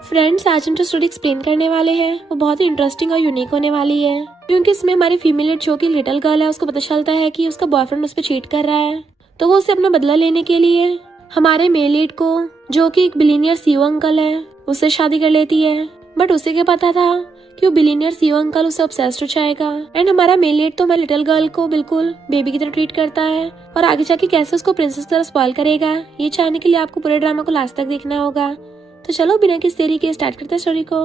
Friends, आज हम जो स्टोरी एक्सप्लेन करने वाले हैं वो बहुत ही इंटरेस्टिंग और यूनिक होने वाली है, क्योंकि इसमें हमारी फीमेल लीड जो कि लिटिल गर्ल है उसको पता चलता है कि उसका बॉयफ्रेंड उस पर चीट कर रहा है। तो वो उसे अपना बदला लेने के लिए हमारे मेल लीड को, जो कि एक बिलीनियर सीईओ अंकल है, उससे शादी कर लेती है। बट उसे क्या पता था कि वो बिलीनियर सीईओ अंकल उसे ऑब्सेस्ड हो जाएगा। एंड हमारा मेल लीड तो हमारी लिटिल गर्ल को बिल्कुल बेबी की तरह ट्रीट करता है और आगे जाके कैसे उसको प्रिंसेस की तरह स्पॉइल करेगा, ये चाहने के लिए आपको पूरे ड्रामा को लास्ट तक देखना होगा। तो चलो बिना किसी देरी के स्टार्ट करते हैं स्टोरी को।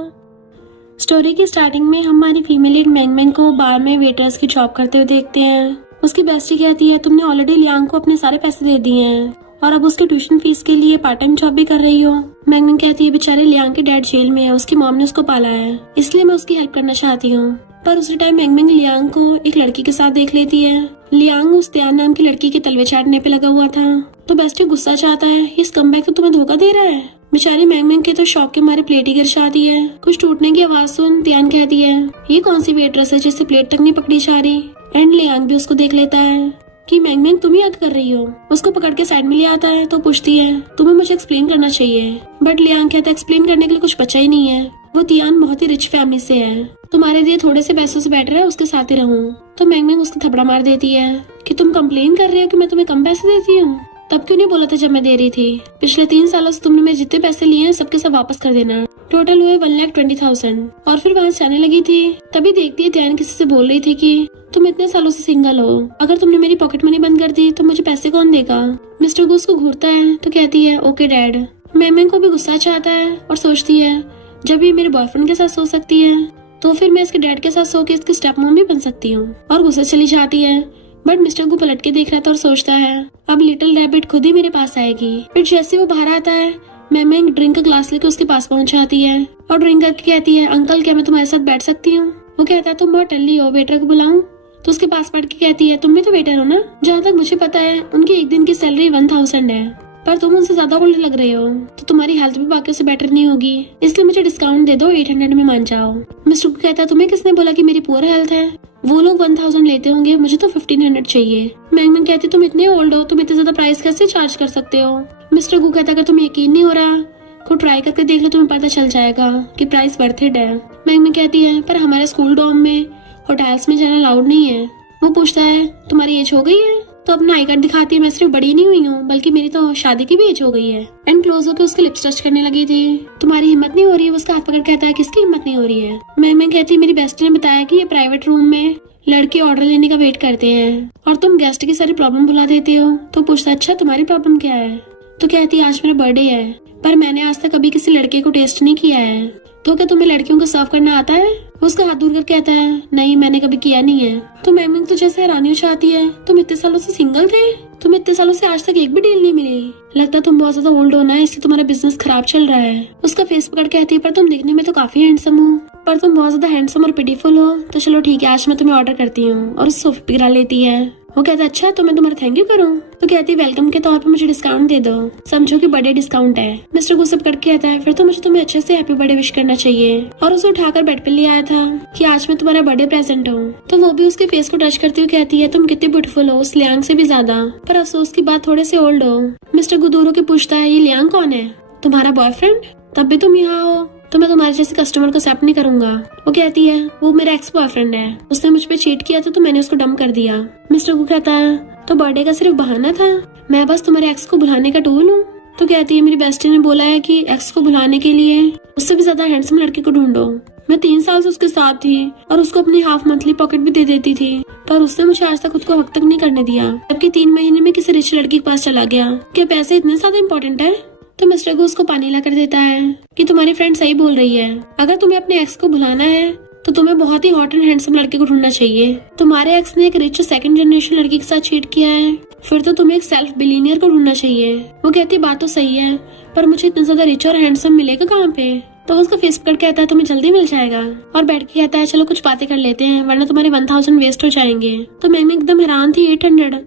स्टोरी की स्टार्टिंग में हमारी फीमेल लीड मैंगमैन को बार में वेटर्स की जॉब करते हुए देखते हैं। उसकी बेस्टी कहती है, तुमने ऑलरेडी लियांग को अपने सारे पैसे दे दिए हैं और अब उसके ट्यूशन फीस के लिए पार्ट टाइम जॉब भी कर रही हो। मैंगमैन कहती है, बेचारे लियांग के डैड जेल में है, उसकी मॉम ने उसको पाला है, इसलिए मैं उसकी हेल्प करना चाहती हूँ। पर उसी टाइम मैंगमैन लियांग को एक लड़की के साथ देख लेती है। लियांग उस त्यान नाम की लड़की के तलवे चाटने पे लगा हुआ था। तो बेस्टी गुस्सा चाहता है, इस कमबैक तो तुम्हें धोखा दे रहा है। बेचारी मैंगमैन के तो शॉक के मारे प्लेट ही गिर जाती है। कुछ टूटने की आवाज सुन त्यान कहती है, ये कौन सी वेट्रेस है जिससे प्लेट तक नहीं पकड़ी जा रही। एंड लियांग भी उसको देख लेता है कि मैंगमैन तुम ही हक कर रही हो। उसको पकड़ के साइड में ले आता है तो पूछती है, तुम्हें मुझे एक्सप्लेन करना चाहिए। बट लियांग कहता है, एक्सप्लेन करने के लिए कुछ बचा ही नहीं है। वो तियान बहुत ही रिच फैमिली से है, तुम्हारे लिए थोड़े से पैसों से बेटर है उसके साथ ही रहूं। तो मैंगमैन उसको थपड़ा मार देती है कि तुम कंप्लेन कर रहे हो कि मैं तुम्हें कम पैसे देती हूँ, तब क्यों नहीं बोला था जब मैं दे रही थी। पिछले 3 सालों से तुमने मेरे जितने पैसे लिए हैं सबके सब वापस कर देना। टोटल हुए 1,20,000। और फिर वहाँ जाने लगी थी तभी देखती है त्यान किसी से बोल रही थी कि तुम इतने सालों से सिंगल हो, अगर तुमने मेरी पॉकेट मनी बंद कर दी तो मुझे पैसे कौन देगा। मिस्टर गूस को घूरता है तो कहती है, ओके डैड। मैंगमैन को भी गुस्सा चाहता है और सोचती है, जब ये मेरे बॉयफ्रेंड के साथ सो सकती है तो फिर मैं इसके डैड के साथ सो के इसकी स्टेप मॉम भी बन सकती हूँ। और गुस्सा चली जाती है। बट मिस्टर को पलट के देख रहा था और सोचता है, अब लिटिल रैबिट खुद ही मेरे पास आएगी। फिर जैसे वो बाहर आता है मैंगमैन ड्रिंक का ग्लास लेकर उसके पास पहुंच जाती है और ड्रिंक करके कहती है, अंकल क्या मैं तुम्हारे साथ बैठ सकती हूँ। वो कहता है, तुम बहुत टल्ली हो, वेटर को बुलाऊं। तो उसके पास बैठ के कहती है, तुम भी तो वेटर हो ना। जहाँ तक मुझे पता है उनकी एक दिन की सैलरी 1,000 है, पर तुम उनसे ज्यादा ओल्ड लग रहे हो तो तुम्हारी हेल्थ भी बाकी से बेटर नहीं होगी, इसलिए मुझे डिस्काउंट दे दो, 800 में मान जाओ। मिस्टर को कहता है, तुम्हें किसने बोला कि मेरी पुअर हेल्थ है। वो लोग 1,000 लेते होंगे, मुझे तो 1,500 चाहिए। मैंगमैन कहती, तुम इतने ओल्ड हो, तुम इतने ज्यादा प्राइस कैसे चार्ज कर सकते हो। मिस्टर गू कहता, अगर तुम्हें यकीन नहीं हो रहा को ट्राई करके देख लो, तुम्हें पता चल जाएगा कि प्राइस वर्थ इट है। मैंगमैन कहती है, पर हमारे स्कूल डॉर्म में होटल्स में जाना अलाउड नहीं है। वो पूछता है, तुम्हारी एज हो गई है। तो अपना आई कार्ड दिखाती है, मैं सिर्फ बड़ी नहीं हुई हूँ बल्कि मेरी तो शादी की भी एज हो गई है। एंड क्लोज होकर उसके लिप्स टच करने लगी थी। तुम्हारी हिम्मत नहीं हो रही है। उसका हाथ पकड़ कहता है, किसकी हिम्मत नहीं हो रही है। मैंगमैन कहती है, मेरी बेस्टी ने बताया कि ये प्राइवेट रूम में लड़के ऑर्डर लेने का वेट करते हैं और तुम गेस्ट की सारी प्रॉब्लम भुला देते हो। तो पूछता, अच्छा तुम्हारी प्रॉब्लम क्या है। तो कहती है, आज मेरा बर्थडे है पर मैंने आज तक कभी किसी लड़के को टेस्ट नहीं किया है, तो क्या तुम्हें लड़कियों को सर्व करना आता है। उसका हाथ दूर कर कहता है, नहीं मैंने कभी किया नहीं है। तो मैंगमैन तो जैसे हैरानी हो जाती है, तुम इतने सालों से सिंगल थे, तुम इतने सालों से आज तक एक भी डील नहीं मिली, लगता तुम बहुत ज्यादा ओल्ड होना है इसलिए तुम्हारा बिजनेस खराब चल रहा है। उसका फेस पकड़ कहती है, पर तुम दिखने में तो काफी हैंडसम हो, पर तुम बहुत ज्यादा हैंडसम और पिटीफुल हो, तो चलो ठीक है आज मैं तुम्हें ऑर्डर करती हूँ। और उस सोफे पे गिरा लेती है। वो कहता है, अच्छा तो मैं तुम्हारा थैंक यू करूँ। तो कहती है, वेलकम के तौर पे मुझे डिस्काउंट दे दो, समझो कि बर्थडे डिस्काउंट है। मिस्टर गुस्सा करके कहता है, फिर तो मुझे तुम्हें अच्छे से हैप्पी बर्थडे विश करना चाहिए। और उसे उठाकर बेड पे ले आया था कि आज मैं तुम्हारा बर्थडे प्रेजेंट हूँ। तो वो भी उसके फेस को टच करती हुई कहती है, तुम कितनी ब्यूटीफुल हो, उस लियांग से भी ज्यादा, पर अफसोस की बात थोड़े से ओल्ड हो। मिस्टर गुदूरो के पूछता है, ये लियांग कौन है, तुम्हारा बॉयफ्रेंड। तब भी तुम यहाँ हो तो मैं तुम्हारे जैसे कस्टमर को एक्सेप्ट नहीं करूंगा। वो कहती है, वो मेरा एक्स बॉयफ्रेंड है, उसने मुझ पे चीट किया था तो मैंने उसको डंप कर दिया। मिस्टर को कहता है, तो बर्थडे का सिर्फ बहाना था, मैं बस तुम्हारे एक्स को भुलाने का टूल हूँ। तो कहती है, मेरी बेस्टी ने बोला है कि एक्स को भुलाने के लिए उससे भी ज्यादा हैंडसम लड़के को ढूंढो। मैं 3 साल से उसके साथ थी और उसको अपनी हाफ मंथली पॉकेट भी दे देती थी, पर उसने मुझे आज तक खुद को हक तक नहीं करने दिया, जबकि 3 महीने में किसी रिच लड़की के पास चला गया। क्या पैसे इतने ज्यादा इम्पोर्टेंट है। तो मिस्टर को उसको पानी ला कर देता है कि तुम्हारी फ्रेंड सही बोल रही है, अगर तुम्हें अपने एक्स को भुलाना है तो तुम्हें बहुत ही हॉट एंड हैंडसम लड़के को ढूंढना चाहिए। तुम्हारे एक्स ने एक रिच 2nd जनरेशन लड़की के साथ चीट किया है, फिर तो तुम्हें एक सेल्फ बिलीनियर को ढूंढना चाहिए। वो कहती है, बात तो सही है, पर मुझे इतना ज्यादा रिच और हैंडसम मिलेगा कहाँ पे। तो उसका फेस पकड़ कहता है, तुम्हें जल्दी मिल जाएगा। और बैठ के कहता है, चलो कुछ बातें कर लेते हैं वरना तुम्हारे 1,000 वेस्ट हो जाएंगे। तो मैं एकदम हैरान थी, 800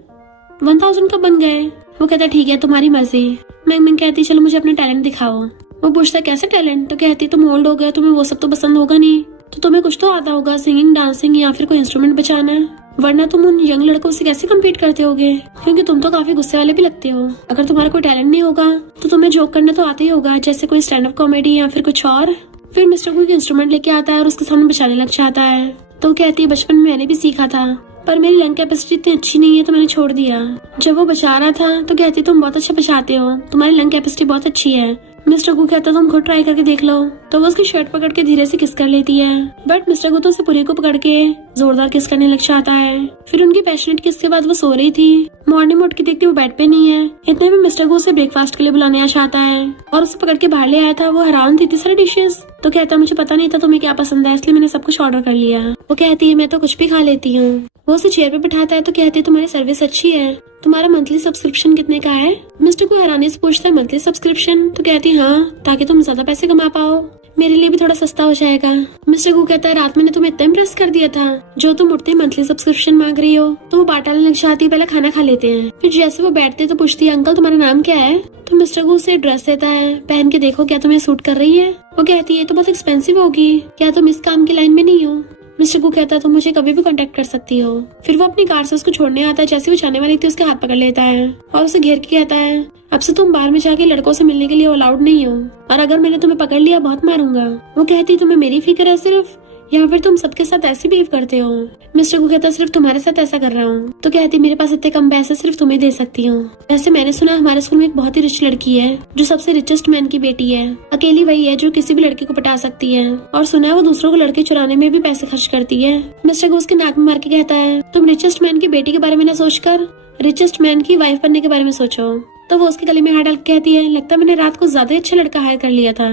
1,000 कब बन गए। वो कहता है, ठीक है तुम्हारी मर्जी। मैंगमैन कहती, चलो मुझे अपना टैलेंट दिखाओ। वो पूछता है, कैसे टैलेंट। तो कहती, तुम ओल्ड हो गए, तुम्हें वो सब तो पसंद होगा नहीं, तो तुम्हें कुछ तो आता होगा, सिंगिंग, डांसिंग या फिर कोई इंस्ट्रूमेंट बजाना। वरना तुम उन यंग लड़कों से कैसे कम्पीट करते होगे, क्योंकि तुम तो काफी गुस्से वाले भी लगते हो। अगर तुम्हारा कोई टैलेंट नहीं होगा तो तुम्हें जोक करना तो आता ही होगा, जैसे कोई स्टैंड अप कॉमेडी या फिर कुछ और। फिर मिस्टर गू एक इंस्ट्रूमेंट लेके आता है और उसके सामने बजाने लग जाता है। तो कहती है बचपन में मैंने भी सीखा था, पर मेरी लंग कैपेसिटी इतनी अच्छी नहीं है तो मैंने छोड़ दिया। जब वो बचा रहा था तो कहती तुम बहुत अच्छा बचाते हो, तुम्हारी लंग कैपेसिटी बहुत अच्छी है। मिस्टर गू कहता तुम खुद ट्राई करके देख लो। तो वो उसकी शर्ट पकड़ के धीरे से किस कर लेती है, बट मिस्टर गू तो उसे पूरी को पकड़ के जोरदार किस करने लग जाता है। फिर उनकी पैशनेट किस के बाद वो सो रही थी। मॉर्निंग में उठ के देखती वो बेड पे नहीं है। इतने में मिस्टर गू उसे ब्रेकफास्ट के लिए बुलाने आ जाता है और उसे पकड़ के बाहर ले आया था। वो हैरान थी इतनी सारी डिशेस। तो कहता मुझे पता नहीं था तुम्हें क्या पसंद है, इसलिए मैंने सब कुछ ऑर्डर कर लिया। वो कहती है मैं तो कुछ भी खा लेती हूँ। वो उसे चेयर पे बिठाता है तो कहती है तुम्हारी सर्विस अच्छी है, तुम्हारा मंथली सब्सक्रिप्शन कितने का है। मिस्टर को हैरानी से पूछता है मंथली सब्सक्रिप्शन। तो कहती है हाँ, ताकि तुम ज्यादा पैसे कमा पाओ, मेरे लिए भी थोड़ा सस्ता हो जाएगा। मिस्टर गू कहता है रात मैंने तुम्हें इतना इम्प्रेस कर दिया था, जो तुम उठते मंथली सब्सक्रिप्शन मांग रही हो। तो वो बात डालने लग जाती है, पहले खाना खा लेते हैं। फिर जैसे वो बैठते तो पूछती है अंकल तुम्हारा नाम क्या है। तो मिस्टर गू उसे ड्रेस देता है, पहन के देखो क्या तुम्हें सूट कर रही है। वो कहती है तो बहुत एक्सपेंसिव होगी, क्या तुम इस काम की लाइन में नहीं हो। मिस्टर गू कहता है तुम मुझे कभी भी कांटेक्ट कर सकती हो। फिर वो अपनी कार से उसको छोड़ने आता है। जैसे वो जाने वाली थी उसके हाथ पकड़ लेता है और उसे घेर के कहता है अब से तुम बाहर में जाके लड़कों से मिलने के लिए अलाउड नहीं हो, और अगर मैंने तुम्हें पकड़ लिया बहुत मारूंगा। वो कहती तुम्हें मेरी फिक्र है सिर्फ, या फिर तुम सबके साथ ऐसे बिहेव करते हो। मिस्टर को कहता सिर्फ तुम्हारे साथ ऐसा कर रहा हूँ। तो कहती मेरे पास इतने कम पैसे सिर्फ तुम्हें दे सकती हूँ। वैसे मैंने सुना हमारे स्कूल में एक बहुत ही रिच लड़की है जो सबसे रिचेस्ट मैन की बेटी है। अकेली वही है जो किसी भी लड़के को पटा सकती है, और सुना है वो दूसरों को लड़के चुराने में भी पैसे खर्च करती है। मिस्टर को उसके नाक में मार के कहता है तुम रिचेस्ट मैन की बेटी के बारे में न सोचकर रिचेस्ट मैन की वाइफ बनने के बारे में सोचो। तो वो उसके गले में हाथ डाल के कहती है लगता है मैंने रात को ज्यादा अच्छा लड़का हायर कर लिया था।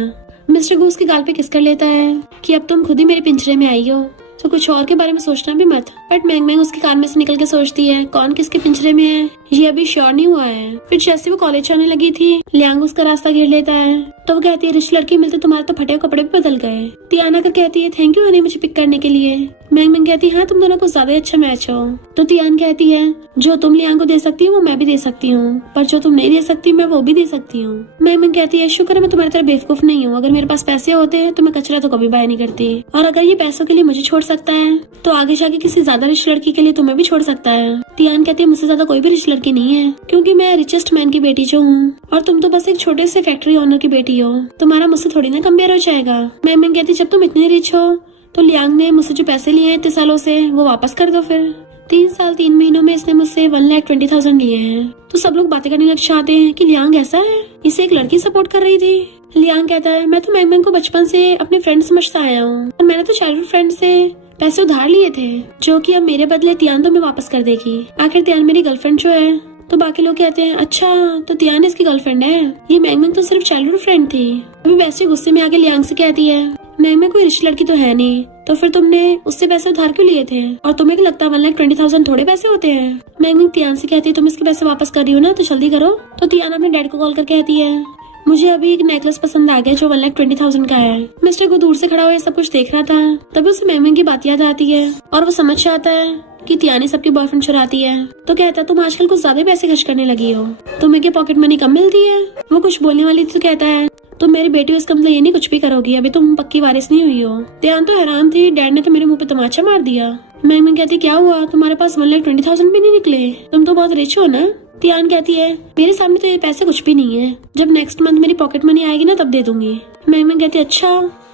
मिस्टर गू उसके गाल पे किस कर लेता है कि अब तुम खुद ही मेरे पिंजरे में आई हो, तो कुछ और के बारे में सोचना भी मत। बट मैंग मैंग उसकी कार में से निकल के सोचती है कौन किसके पिंजरे में है ये अभी श्योर नहीं हुआ है। फिर जैसे वो कॉलेज जाने लगी थी लियांग उसका रास्ता घेर लेता है। तो वो कहती है रिच लड़की मिलते तुम्हारे तो फटे कपड़े भी बदल गए। तियाना कर कहती है थैंक यू हनी मुझे पिक करने के लिए। मैंग मैंग कहती है हाँ तुम दोनों को ज्यादा अच्छा मैच हो। तो तियान कहती है जो तुम लियांग को दे सकती हो वो मैं भी दे सकती हूँ, पर जो तुम नहीं दे सकती मैं वो भी दे सकती हूँ। मैंग मैंग कहती है शुक्र है मैं तुम्हारी तरह बेवकूफ नहीं हूँ, अगर मेरे पास पैसे होते हैं तो मैं कचरा तो कभी बाय नहीं करती, और अगर ये पैसों के लिए मुझे छोड़ सकता है तो आगे जाके किसी ज्यादा रिच लड़की के लिए तुम्हें भी छोड़ सकता है। तियान कहती है मुझसे ज्यादा कोई भी रिच लड़की नहीं है, क्योंकि मैं रिचेस्ट मैन की बेटी जो हूँ, और तुम तो बस एक छोटे से फैक्ट्री ओनर की बेटी हो, तुम्हारा मुझसे थोड़ी ना कंपेयर हो जाएगा। मैंग कहती जब तुम इतने रिच हो तो लियांग ने मुझसे जो पैसे लिए हैं इतने सालों से वो वापस कर दो। फिर 3 साल 3 महीनों में इसने मुझसे 1,20,000 लिए हैं। तो सब लोग बातें करने लग जाते हैं कि लियांग ऐसा है, इसे एक लड़की सपोर्ट कर रही थी। लियांग कहता है मैं तो मैंग मैंग को बचपन से अपने फ्रेंड समझता आया हूँ, और मैंने तो चाइल्डहुड फ्रेंड से पैसे उधार लिए थे जो कि अब मेरे बदले तियान तो मैं वापस कर देगी। आखिर तियान मेरी गर्लफ्रेंड जो है। तो बाकी लोग कहते हैं अच्छा तो तियान इसकी गर्लफ्रेंड है, ये मैंग मैंग तो सिर्फ चाइल्डहुड फ्रेंड थी। अभी वैसे गुस्से में आके लियांग से कहती है मैंग मैंग कोई रिच लड़की तो है नहीं, तो फिर तुमने उससे पैसे उधार क्यों लिए थे, और तुम्हें क्या लगता है 1,20,000 थोड़े पैसे होते हैं। मैंग मैंग तियान से कहती है तुम इसके पैसे वापस कर रही हो ना तो जल्दी करो। तो तियान अपने डैड को कॉल कर कहती है मुझे अभी एक नेकलेस पसंद आ गया जो 1,20,000 का है। मिस्टर को दूर से खड़ा हुआ सब कुछ देख रहा था। तभी उसे मैंग मैंग की बात याद आती है और वो समझ जाता है कि तियानी सबकी बॉयफ्रेंड चुराती है। तो कहता तुम आजकल कुछ ज्यादा पैसे खर्च करने लगी हो, तुम्हें क्या पॉकेट मनी कम मिलती है। वो कुछ बोलने वाली थी तो कहता है तुम मेरी बेटी हो इसका मतलब ये नहीं कुछ भी करोगी, अभी तुम पक्की वारिस नहीं हुई हो। तियान तो हैरान थी, डैड ने तो मेरे मुंह पे तमाचा मार दिया। मैंग मैंग कहती क्या हुआ तुम्हारे पास 1,20,000 भी नहीं निकले, तुम तो बहुत रिच हो ना। तियान कहती है मेरे सामने तो ये पैसे कुछ भी नहीं है, जब नेक्स्ट मंथ मेरी पॉकेट मनी आएगी ना तब दे दूंगी। मैंग मैंग कहती अच्छा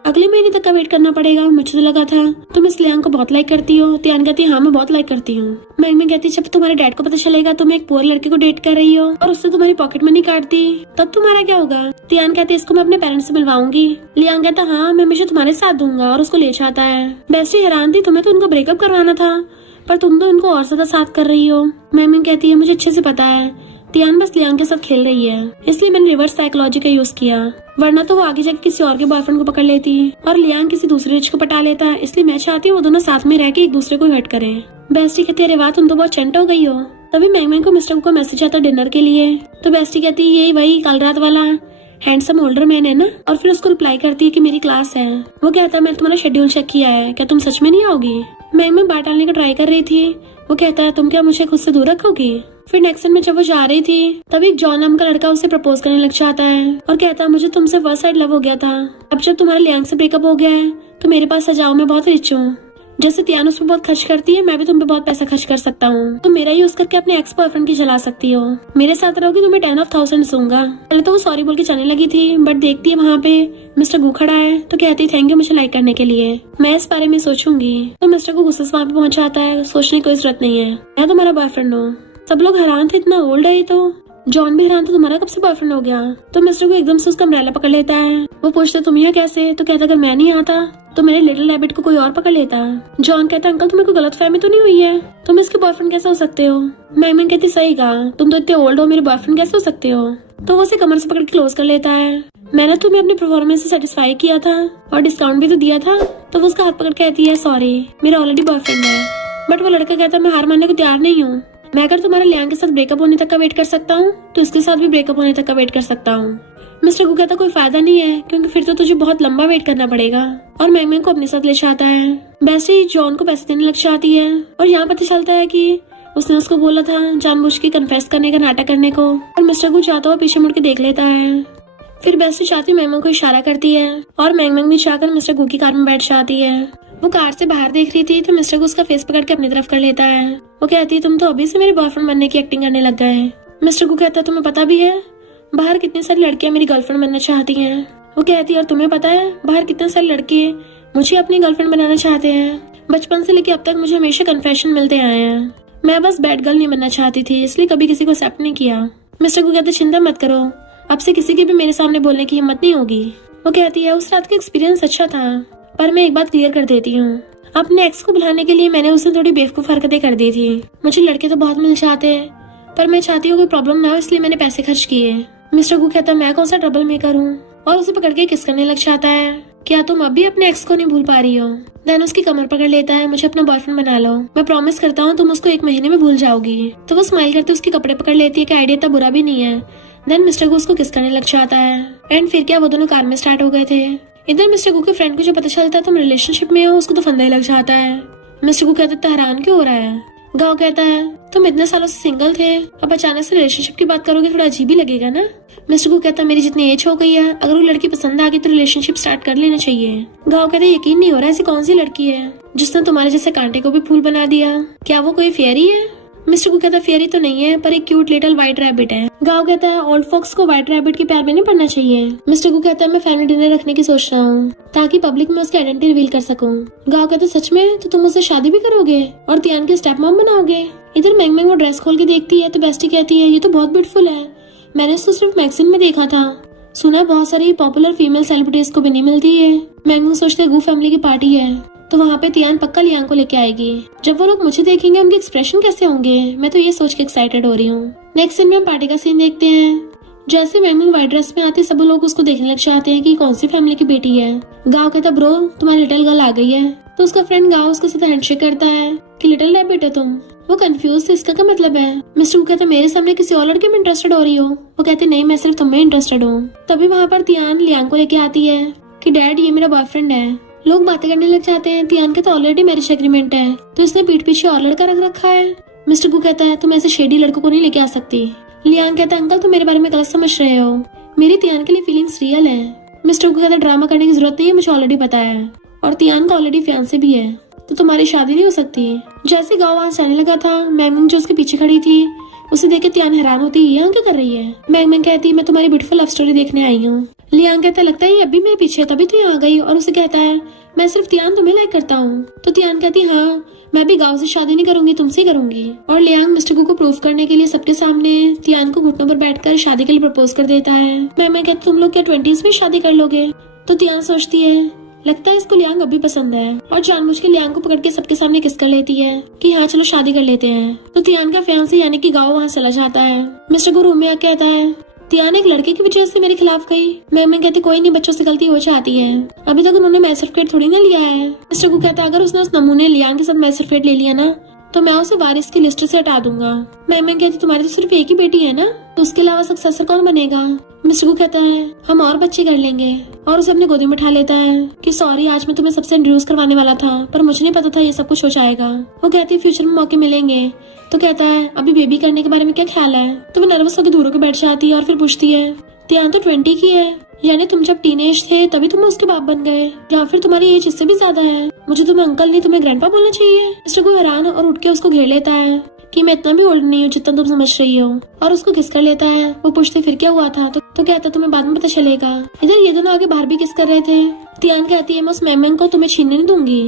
अगले महीने तक का वेट करना पड़ेगा, मुझे तो लगा था तुम इस लियांग को बहुत लाइक करती हो। तियान कहती है हाँ मैं बहुत लाइक करती हूँ। मैंग मैंग कहती जब तुम्हारे डैड को पता चलेगा तुम एक पुअर लड़के को डेट कर रही हो और उससे तुम्हारी पॉकेट मनी काट दी तब तुम्हारा क्या होगा। तियान कहती है इसको मैं अपने पेरेंट्स से मिलवाऊंगी। लियांग कहता हाँ मैं हमेशा तुम्हारे साथ दूंगा, और उसको ले जाता है। बेस्टी हैरान थी, तुम्हें तो उनको ब्रेकअप करवाना था पर तुम तो उनको और ज्यादा साथ कर रही हो। मैंग मैंग कहती है मुझे अच्छे से पता है तियान बस लियांग के साथ खेल रही है, इसलिए मैंने रिवर्स साइकोलॉजी का यूज किया, वरना तो वो आगे जाके किसी और के बॉयफ्रेंड को पकड़ लेती और लियांग किसी दूसरे रिच को पटा लेता। इसलिए मैं चाहती हूँ वो दोनों साथ में रह के एक दूसरे को हर्ट करें। बेस्टी कहती है अरे वाह तुम तो बहुत चंट हो गई हो। तभी मैंग मैंग को मिस्टर को मैसेज आता डिनर के लिए। तो बेस्टी कहती है यही वही कल रात वाला हैंडसम ओल्डर मैन है ना, और फिर उसको रिप्लाई करती है कि मेरी क्लास है। वो कहता है मैंने तुम्हारा शेड्यूल चेक किया है, क्या तुम सच में नहीं आओगी। मैंग मैंग बात डालने का ट्राई कर रही थी। वो कहता है तुम क्या मुझे खुद से दूर रखोगी। फिर नेक्स्ट में जब वो जा रही थी तभी एक जॉन नाम का लड़का उसे प्रपोज करने लग जाता है और कहता है मुझे तुमसे फर्स्ट साइड लव हो गया था, अब जब तुम्हारे लियांग से ब्रेकअप हो गया है तो मेरे पास आ जाओ, मैं बहुत रिच हूँ। जैसे तियान उस पर बहुत खर्च करती है, मैं भी तुम पे बहुत पैसा खर्च कर सकता हूँ। तुम मेरा यूज करके अपने एक्स बॉयफ्रेंड की चला सकती हो। मेरे साथ रहोगी, तुम्हें 10,000 दूंगा। पहले तो वो सॉरी बोल के जाने लगी थी, बट देखती है वहाँ पे मिस्टर गू खड़ा है तो कहती है थैंक यू मुझे लाइक करने के लिए, मैं इस बारे में सोचूंगी। तो मिस्टर गू गुस्से से वहाँ पे पहुंच जाता है, सोचने की कोई जरूरत नहीं है, मैं तुम्हारा बॉयफ्रेंड हूँ। सब लोग हैरान थे, इतना ओल्ड है ये तो। जॉन भी हैरान था, तुम्हारा कब से बॉयफ्रेंड हो गया? तो मिस्टर को एकदम से उसका अम्ब्रेला पकड़ लेता है। वो पूछता तुम यहाँ कैसे? तो कहता अगर मैं नहीं आता तो मेरे लिटिल रैबिट को कोई और पकड़ लेता। जॉन कहता अंकल तुम्हें कोई गलत फहमी तो नहीं हुई है, तुम इसके बॉयफ्रेंड कैसे हो सकते हो? मैगमैन कहती सही कहा, तुम तो इतने ओल्ड हो, मेरे बॉयफ्रेंड कैसे हो सकते हो? तो वो उसे कमर से पकड़ के क्लोज कर लेता है। मैंने तुम्हें अपनी परफॉर्मेंस से सेटिस्फाई किया था और डिस्काउंट भी तो दिया था। तो वो उसका हाथ पकड़ कहती है सॉरी मेरा ऑलरेडी बॉयफ्रेंड है। बट वो लड़का कहता मैं हार मानने को तैयार नहीं हूँ। मैं अगर तुम्हारे लियांग के साथ ब्रेकअप होने तक का वेट कर सकता हूँ तो इसके साथ भी ब्रेकअप होने तक का वेट कर सकता हूँ। मिस्टर गू कहता कोई फायदा नहीं है, क्योंकि फिर तो तुझे बहुत लंबा वेट करना पड़ेगा। और मैगमैन को अपने साथ ले जाता है। बेस्टी जॉन को पैसे देने लग जाती है और यहाँ पता चलता है कि उसने उसको बोला था जानबूझ के कन्फेस करने का नाटक करने को। और मिस्टर गू चाहता हुआ पीछे मुड़ के देख लेता है। फिर बेस्टी चाहती मैगमैन को इशारा करती है और मैगमैन भी चाहकर मिस्टर गू की कार में बैठ जाती है। वो कार से बाहर देख रही थी तो मिस्टर गू उसका फेस पकड़ के अपनी तरफ कर लेता है। वो कहती है तुम तो अभी से मेरे बॉयफ्रेंड बनने की एक्टिंग करने लग गए। मिस्टर गू कहता है तुम्हें पता भी है बाहर कितनी सारी लड़कियां मेरी गर्लफ्रेंड बनना चाहती हैं। वो कहती है और तुम्हें पता है बाहर कितने सारे लड़के मुझे अपनी गर्लफ्रेंड बनाना चाहते हैं। बचपन से लेकर अब तक मुझे हमेशा कन्फेशन मिलते आए हैं। मैं बस बैड गर्ल नहीं बनना चाहती थी, इसलिए कभी किसी को एक्सेप्ट नहीं किया। मिस्टर गू कहते चिंता मत करो, अब से किसी की भी मेरे सामने बोलने की हिम्मत नहीं होगी। वो कहती है उस रात का एक्सपीरियंस अच्छा था, पर मैं एक बात क्लियर कर देती हूँ, अपने एक्स को बुलाने के लिए मैंने उससे थोड़ी बेवकूफ हरकतें कर दी थी। मुझे लड़के तो बहुत मिल जाते हैं, पर मैं चाहती हूँ कोई प्रॉब्लम ना हो, इसलिए मैंने पैसे खर्च किए। मिस्टर गू कहता मैं कौन सा ट्रबल मेकर हूँ और उसे पकड़ के किस करने लग जाता है। क्या तुम अभी अपने एक्स को नहीं भूल पा रही हो? देन उसकी कमर पकड़ लेता है, मुझे अपना बॉयफ्रेंड बना लो, मैं प्रॉमिस करता हूँ तुम उसको 1 महीने में भूल जाओगी। तो वो स्माइल करते उसके कपड़े पकड़ लेती है कि आइडिया इतना बुरा भी नहीं है। देन मिस्टर गू उसको किस करने लग जाता है। एंड फिर क्या वो दोनों कार में स्टार्ट हो गए थे। इधर मिस्टर गू के फ्रेंड को जो पता चलता है तुम रिलेशनशिप में हो, उसको तो फंदा ही लग जाता है। मिस्टर गू कहता है हैरान क्यों हो रहा है? गाँव कहता है तुम इतने सालों से सिंगल थे, अब अचानक से रिलेशनशिप की बात करोगे, थोड़ा अजीब ही लगेगा ना। मिस्टर गू कहता है मेरी जितनी एज हो गई है, अगर वो लड़की पसंद आ गई तो रिलेशनशिप स्टार्ट कर लेना चाहिए। गाँव कहता है यकीन नहीं हो रहा ऐसी कौन सी लड़की है जिसने तुम्हारे जैसे कांटे को भी फूल बना दिया, क्या वो कोई फेयरी है? मिस्टर गू कहता है फेयरी तो नहीं है, पर एक क्यूट लिटिल व्हाइट रैबिट है। गाँव कहता है ओल्ड फॉक्स को व्हाइट रैबिट के प्यार में नहीं पड़ना चाहिए। मिस्टर गू कहता है मैं फैमिली डिनर रखने की सोच रहा हूँ ताकि पब्लिक में उसकी आइडेंटिटी रिवील कर सकूं। गाँव कहता है सच में? तो तुम उससे शादी भी करोगे और तियान के स्टेप मॉम बनाओगे? इधर मैगमैन वो ड्रेस खोल के देखती है तो बेस्टी कहती है ये तो बहुत ब्यूटीफुल है, मैंने इसको सिर्फ मैगजीन में देखा था, सुना बहुत सारी पॉपुलर फीमेल सेलिब्रिटीज को भी नहीं मिलती है। मैगमैन सोचते गू फैमिली की पार्टी है तो वहाँ पे तियान पक्का लियांग को लेके आएगी। जब वो लोग मुझे देखेंगे उनके एक्सप्रेशन कैसे होंगे, मैं तो ये सोच के एक्साइटेड हो रही हूँ। नेक्स्ट सीन में हम पार्टी का सीन देखते हैं। जैसे मैगमैन व्हाइट ड्रेस में आते सब लोग उसको देखने लग जाते हैं कि कौन सी फैमिली की बेटी है। गाँव कहता ब्रो तुम्हारी लिटिल गर्ल आ गई है। तो उसका फ्रेंड गाँव उसके साथ हैंडशेक करता है कि लिटिल रैबिट है तुम। वो कंफ्यूज थे इसका क्या मतलब है। मिस्टर गू कहता मेरे सामने किसी और लड़के में इंटरेस्टेड हो रही हो? वो कहते नहीं मैं सिर्फ तुम्हें इंटरेस्टेड हूँ। तभी वहाँ पर तियान लियांग को लेके आती है कि डैड ये मेरा बॉयफ्रेंड है। लोग बातें करने लग जाते हैं। तियान के तो ऑलरेडी मैरिज एग्रीमेंट है तो इसने पीठ पीछे और लड़का रख रखा है। मिस्टर गू कहता है तुम ऐसे शेडी लड़कों को नहीं लेके आ सकती। लियांग कहता है अंकल तुम मेरे बारे में गलत समझ रहे हो, मेरी तियान के लिए फीलिंग्स रियल है। मिस्टर गू कहता है ड्रामा करने की जरूरत नहीं है, मुझे ऑलरेडी पता है, और तियान का ऑलरेडी फियांसे भी है तो तुम्हारी शादी नहीं हो सकती। जैसे गाँव वहां जाने लगा था मैगमैन जो उसके पीछे खड़ी थी उसे देख के तियान हैरान होती है यहाँ क्या कर रही है। मैगमैन कहती है मैं तुम्हारी ब्यूटीफुल लव स्टोरी देखने आई हूँ। लियांग कहता है लगता है ये अभी मेरे पीछे तभी तो यहाँ आ गई, और उसे कहता है मैं सिर्फ तियान तुम्हें लाइक करता हूँ। तो तियान कहती हाँ मैं भी गाँव से शादी नहीं करूंगी तुमसे करूंगी। और लियांग मिस्टर गू को प्रूफ करने के लिए सबके सामने तियान को घुटनों पर बैठकर शादी के लिए प्रपोज कर देता है। मैं कहती तुम लोग क्या 20s में शादी कर लोगे? तो तियान सोचती है लगता है इसको लियांग अभी पसंद है और जानबूझ के लियांग को पकड़ के सबके सामने किस कर लेती है कि हाँ चलो शादी कर लेते हैं। तो तियान का फियांसे यानी कि गाँव वहाँ चला जाता है। मिस्टर गू रूम में आके कहता है तियान एक लड़के की वजह से मेरे खिलाफ गई। मैं कहती कोई नहीं बच्चों से गलती हो जाती है, अभी तक उन्होंने मैथ सर्टिफिकेट थोड़ी ना लिया है। मिस्टर गू कहता है अगर उसने उस नमूने लियांग के साथ मैथ सर्टिफिकेट ले लिया ना तो मैं उसे वारिस की लिस्ट से हटा दूंगा। मैं कहती तुम्हारी तो सिर्फ एक ही बेटी है ना, तो उसके अलावा सक्सेसर कौन बनेगा? मिस्टर गू कहता है हम और बच्चे कर लेंगे और उसे अपने गोदी में उठा लेता है कि सॉरी आज मैं तुम्हें सबसे इंट्रोड्यूस करवाने वाला था पर मुझे नहीं पता था ये सब कुछ हो जाएगा। वो कहती है फ्यूचर में मौके मिलेंगे। तो कहता है अभी बेबी करने के बारे में क्या ख्याल है? तो वो नर्वस होकर दूर होकर बैठ जाती है और फिर पूछती है तियान तो 20 की है, यानी तुम जब टीनेज थे तभी तुम उसके बाप बन गए, या फिर तुम्हारी एज इससे भी ज्यादा है? मुझे तुम्हें अंकल नहीं तुम्हें ग्रैंडपा बोलना चाहिए। मिस्टर गु हैरान और उठ के उसको घेर लेता है कि मैं इतना भी ओल्ड नहीं हूँ जितना तुम समझ रही हो, और उसको किस कर लेता है। वो पूछते फिर क्या हुआ था, तो कहता तुम्हें बाद में पता चलेगा। इधर ये दोनों आगे बाहर भी किस कर रहे थे। तियान कहती है मैं उस मैमंग को तुम्हें छीनने नहीं दूंगी।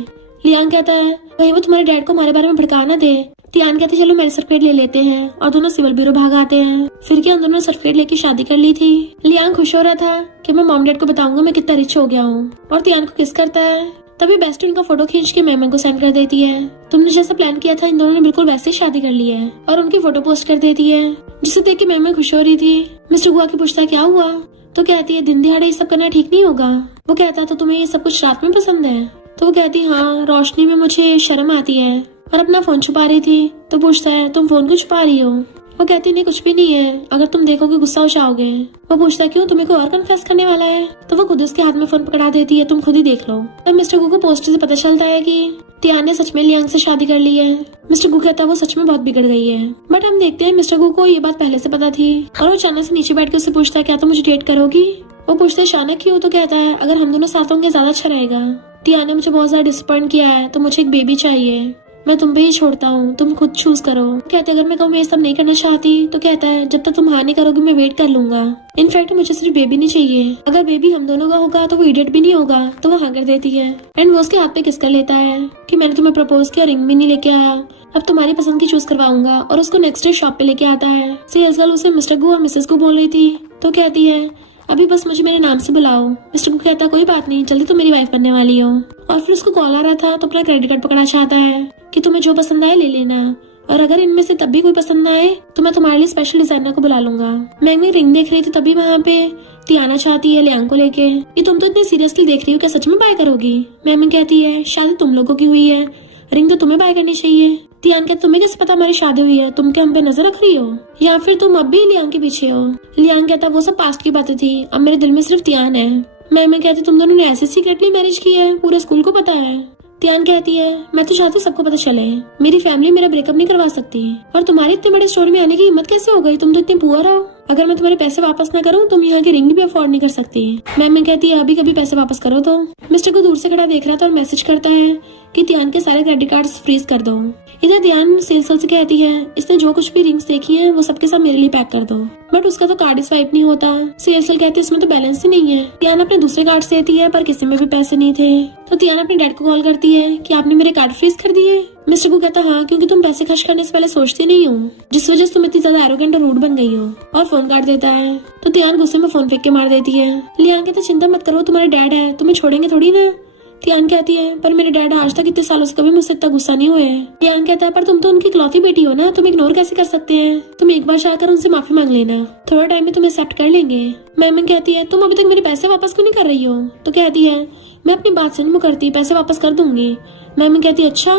लियांग कहता है कहीं वो तुम्हारे डैड को हमारे बारे में भड़का ना दे। तियान कहती चलो मेरे सर्टिफिकेट ले लेते हैं, और दोनों सिविल ब्यूरो भाग आते हैं। फिर क्या उन दोनों ने सर्टिफिकेट लेके शादी कर ली थी। लियांग खुश हो रहा था कि मैं मॉम डैड को बताऊंगा मैं कितना रिच हो गया हूँ, और तियान को किस करता है। तभी बेस्ट उनका फोटो खींच के मैमंग को सेंड कर देती है। तुमने जैसा प्लान किया था इन दोनों ने बिल्कुल वैसे ही शादी कर ली है, और उनकी फोटो पोस्ट कर देती है, जिसे देख के मैमंग खुश हो रही थी। मिस्टर गुआ की पूछता है क्या हुआ, तो कहती है दिन दिहाड़े ये सब करना ठीक नहीं होगा। वो कहता तो तुम्हें ये सब कुछ रात में पसंद है। तो वो कहती हाँ रोशनी में मुझे शर्म आती है, और अपना फोन छुपा रही थी। तो पूछता है तुम फोन क्यों छुपा रही हो। वो कहती नहीं कुछ भी नहीं है, अगर तुम देखोगे गुस्सा हो जाओगे। वो पूछता है क्यों तुम्हें कोई और कन्फेस करने वाला है। तो वो खुद उसके हाथ में फोन पकड़ा देती है, तुम खुद ही देख लो। तब मिस्टर गु को पोस्टर से पता चलता है कि तियान ने सच में लियांग से शादी कर ली है। मिस्टर गु कहता है वो सच में बहुत बिगड़ गई है। बट हम देखते हैं मिस्टर गु को ये बात पहले से पता थी, और वो अचानक से नीचे बैठ के उससे पूछता है क्या तुम मुझे डेट करोगी। वो पूछता है अचानक क्यों। तो कहता है अगर हम दोनों साथ होंगे ज्यादा अच्छा रहेगा। तियान ने मुझे बहुत ज्यादा डिसअपॉइंट किया है, तो मुझे एक बेबी चाहिए। मैं तुम पे ही छोड़ता हूँ, तुम खुद चूज करो। कहते अगर मैं कहूँ मैं ये सब नहीं करना चाहती, तो कहता है जब तक तुम हाँ नहीं करोगे मैं वेट कर लूंगा। इनफैक्ट मुझे सिर्फ बेबी नहीं चाहिए, अगर बेबी हम दोनों का होगा तो वो इडियट भी नहीं होगा। तो वो हाँ कर देती है, एंड वो उसके हाथ पे किस कर लेता है कि मैंने तुम्हें प्रपोज किया, रिंग भी नहीं लेके आया, अब तुम्हारी पसंद की चूज करवाऊंगा। और उसको नेक्स्ट डे शॉप पे लेके आता है। सेल्स गर्ल उसे मिस्टर गु और मिसेस गु बोल रही थी, तो कहती है अभी बस मुझे मेरे नाम से बुलाओ। मिस्टर गु कहता कोई बात नहीं, जल्दी तो मेरी वाइफ बनने वाली हो। और फिर उसको कॉल आ रहा था, तो अपना क्रेडिट कार्ड पकड़ा चाहता है कि तुम्हें जो पसंद आए ले लेना, और अगर इनमें से तब भी कोई पसंद ना आए तो मैं तुम्हारे लिए स्पेशल डिजाइनर को बुला लूंगा। मैं रिंग देख रही थी, तभी वहाँ पे तियाना चाहती है लियांग को लेके कि तुम तो इतने सीरियसली देख रही हो, क्या सच में बाय करोगी। मैमिंग कहती है शादी तुम लोगों की हुई है, रिंग तो तुम्हें बाय करनी चाहिए। तियान कहती तुम्हें कैसे पता हमारी शादी हुई है, तुम क्या हम पे नजर रख रही हो, या फिर तुम अब भी लियांग के पीछे हो। लियांग कहता वो सब पास्ट की बातें थी, अब मेरे दिल में सिर्फ तियान है। मैमिंग कहती तुम दोनों ने ऐसे सीक्रेटली मैरिज की है, पूरे स्कूल को पता है। तियान कहती है मैं तो चाहती सबको पता चले, मेरी फैमिली मेरा ब्रेकअप नहीं करवा सकती, और तुम्हारी इतने बड़े स्टोर में आने की हिम्मत कैसे हो गई, तुम तो इतनी पुअर हो, अगर मैं तुम्हारे पैसे वापस ना करूं तुम यहाँ की रिंग भी अफोर्ड नहीं कर सकती। मैम कहती है अभी कभी पैसे वापस करो। तो मिस्टर को दूर से खड़ा देख रहा था और मैसेज करता है कि तियान के सारे क्रेडिट कार्ड्स फ्रीज कर दो। इधर तियान सेल्स गर्ल से कहती है इसने जो कुछ भी रिंग्स देखी है वो सबके साथ मेरे लिए पैक कर दो, बट उसका तो कार्ड स्वाइप नहीं होता। सेल्स गर्ल कहती है इसमें तो बैलेंस ही नहीं है। तियान अपने दूसरे कार्ड से देती है पर किसी में भी पैसे नहीं थे, तो तियान अपने डैड को कॉल करती है कि आपने मेरे कार्ड फ्रीज कर दिए। मिस्टर को कहता हाँ क्योंकि तुम पैसे खर्च करने से पहले सोचती नहीं हो, जिस वजह से तुम इतनी ज्यादा एरोगेंट और रूड बन गई हो, और फोन काट देता है। तो तियान गुस्से में फोन फेंक के मार देती है। लियांग कहता चिंता मत करो तुम्हारे डैड है, तुम्हें छोड़ेंगे थोड़ी ना। तियान कहती है पर मेरे डैड आज तक इतने सालों से कभी मुझसे इतना गुस्सा नहीं हुए। तियान कहता है पर तुम तो उनकी इकलौती बेटी हो ना, तुम इग्नोर कैसे कर सकते हैं, तुम एक बार जाकर उनसे माफी मांग लेना, थोड़ा टाइम में तुम्हें एक्सेप्ट कर लेंगे। मैम कहती है तुम अभी तक मेरे पैसे वापस क्यों नहीं कर रही हो। तो कहती है मैं अपनी बात से नहीं मुकरती, पैसे वापस कर दूंगी। मैम कहती है अच्छा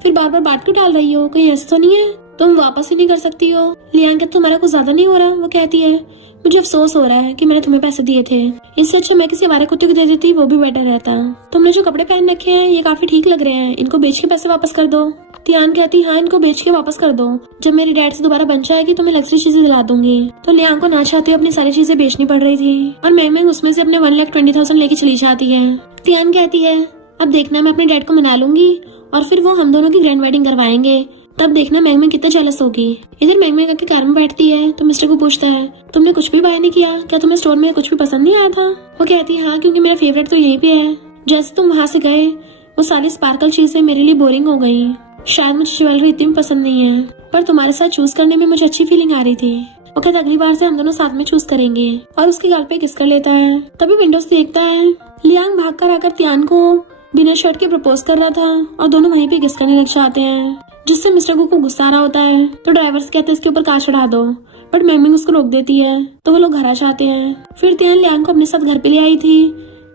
फिर बार बार बात क्यों डाल रही हो, कहीं ऐसा तो नहीं है तुम वापस ही नहीं कर सकती हो। लियांग कहती तुम्हारा कुछ ज्यादा नहीं हो रहा। वो कहती है मुझे अफसोस हो रहा है कि मैंने तुम्हें पैसे दिए थे, इससे अच्छा मैं किसी हमारे कुत्ते को दे देती, वो भी बेटर रहता। तुमने जो कपड़े पहन रखे हैं ये काफी ठीक लग रहे हैं, इनको बेच के पैसे वापस कर दो। तियान कहती हाँ इनको बेच के वापस कर दो, जब मेरी डैड से दोबारा बन जाएगी तो मैं लग्जरी चीजें दिला दूंगी। तो लियांग को ना चाहते अपनी सारी चीजें बेचनी पड़ रही थी, और मैम उसमें से अपने 1,20,000 लेके चली जाती है। तियान कहती है अब देखना मैं अपने डैड को मना लूंगी और फिर वो हम दोनों की ग्रैंड वेडिंग करवाएंगे, तब देखना मैंग कितना जेलस होगी। इधर मैंग आके कार में बैठती है तो मिस्टर को पूछता है तुमने कुछ भी बाय नहीं किया, क्या तुम्हें स्टोर में कुछ भी पसंद नहीं आया था। वो कहती है हाँ क्योंकि मेरा फेवरेट तो यहीं पे है, जैसे तुम वहाँ से गए वो सारी स्पार्कल चीजें मेरे लिए बोरिंग हो गई, शायद मुझे ज्वेलरी इतनी भी पसंद नहीं है, पर तुम्हारे साथ चूज करने में मुझे अच्छी फीलिंग आ रही थी। वो कहता अगली बार से हम दोनों साथ में चूज करेंगे, और उसके गाल पे किस कर लेता है। तभी विंडोज देखता है लियांग भाग कर आकर तियान को बिना शर्ट के प्रपोज कर रहा था, और दोनों वहीं पे किस करने लग जाते हैं, जिससे मिस्टर को गुस्सा आ रहा होता है। तो ड्राइवर से कहते हैं इसके ऊपर कार चढ़ा दो, बट मैमिंग उसको रोक देती है, तो वो लोग घर आ जाते हैं। फिर तियान लियांग को अपने साथ घर पे ले आई थी,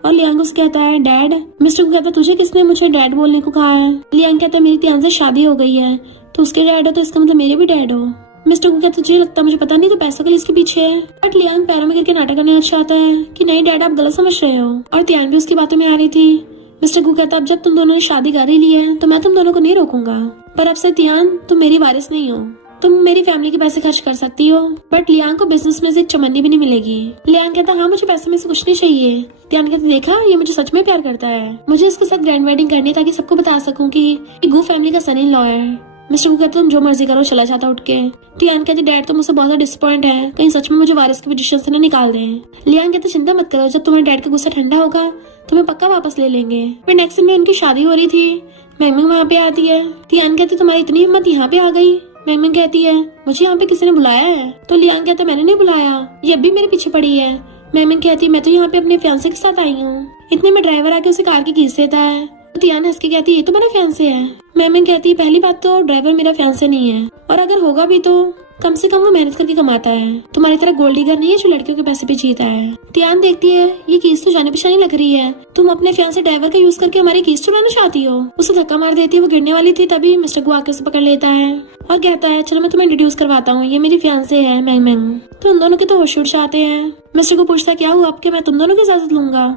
और लियांग उससे कहता है डैड। मिस्टर को कहता है तुझे किसने मुझे डैड बोलने को कहा है। लियांग कहता है मेरी तियान से शादी हो गई है, तो उसके डैड हो तो इसका मतलब मेरे भी डैड हो। मिस्टर को कहता है तुझे लगता मुझे पता नहीं तो पैसों के लिए इसके पीछे है, बट लियांग पैरों में गिर के नाटक करने लग जाता है कि नहीं डैड आप गलत समझ रहे हो, और तियान भी उसकी बातों में आ रही थी। मिस्टर को कहता अब जब तुम दोनों ने शादी कर ही ली है तो मैं तुम दोनों को नहीं रोकूंगा, पर अब से तियान तुम मेरी वारिस नहीं हो। तुम मेरी फैमिली के पैसे खर्च कर सकती हो, बट लियांग को बिजनेस में से एक चमन्नी भी नहीं मिलेगी। लियांग कहता हाँ मुझे पैसे में से कुछ नहीं चाहिए। तियान कहती देखा ये मुझे सच में प्यार करता है, मुझे इसके साथ ग्रैंड वेडिंग करनी है ताकि सबको बता सकूं कि गू फैमिली का सन इन लॉ है। मिस्टर गू कहते तुम जो मर्जी करो, चला जाता उठ के। तियान कहती डैड तो मुझसे बहुत डिसअपॉइंट है, कहीं सच में मुझे वारिस की पोजीशन से न निकाल दें। लियांग कहते चिंता मत करो, जब तुम्हारे डैड का गुस्सा ठंडा होगा तुम्हें पक्का वापस ले लेंगे। फिर नेक्स्ट दिन में उनकी शादी हो रही थी। मैंगमिंग वहाँ पे आती है। तियान कहती तुम्हारी इतनी हिम्मत यहाँ पे आ गई। मैंगमिंग कहती है मुझे यहाँ पे किसी ने बुलाया है। तो लियांग कहता मैंने नहीं बुलाया, ये अब भी मेरे पीछे पड़ी है। मैंगमिंग कहती मैं तो यहाँ पे अपने फियांसे के साथ आई हूँ। इतने में ड्राइवर आके उसे कार की कीज देता है। तो तियान हंस के कहती ये तो मेरा फियांसे है। मैंगमिंग कहती पहली बात तो ड्राइवर मेरा फियांसे नहीं है, और अगर होगा भी तो कम से कम वो मेहनत करके कमाता है, तुम्हारी तरह गोल्ड डिगर नहीं है जो लड़कियों के पैसे पे जीता है। तियान देखती है ये कीज तो जाने पहचानी लग रही है, तुम अपने फियांसे ड्राइवर का यूज करके हमारी कीज चुराना चाहती हो। उसे धक्का मार देती है, वो गिरने वाली थी तभी मिस्टर गू आके उसे पकड़ लेता है और कहता है चलो मैं तुम्हें इंट्रोड्यूस करवाता हूँ, ये मेरी फियांसे है मैंगमिंग। तो उन दोनों के तो होश उड़ जाते हैं। मिस्टर गू पूछता क्या हुआ आपके, मैं तुम दोनों की इजाजत लूंगा।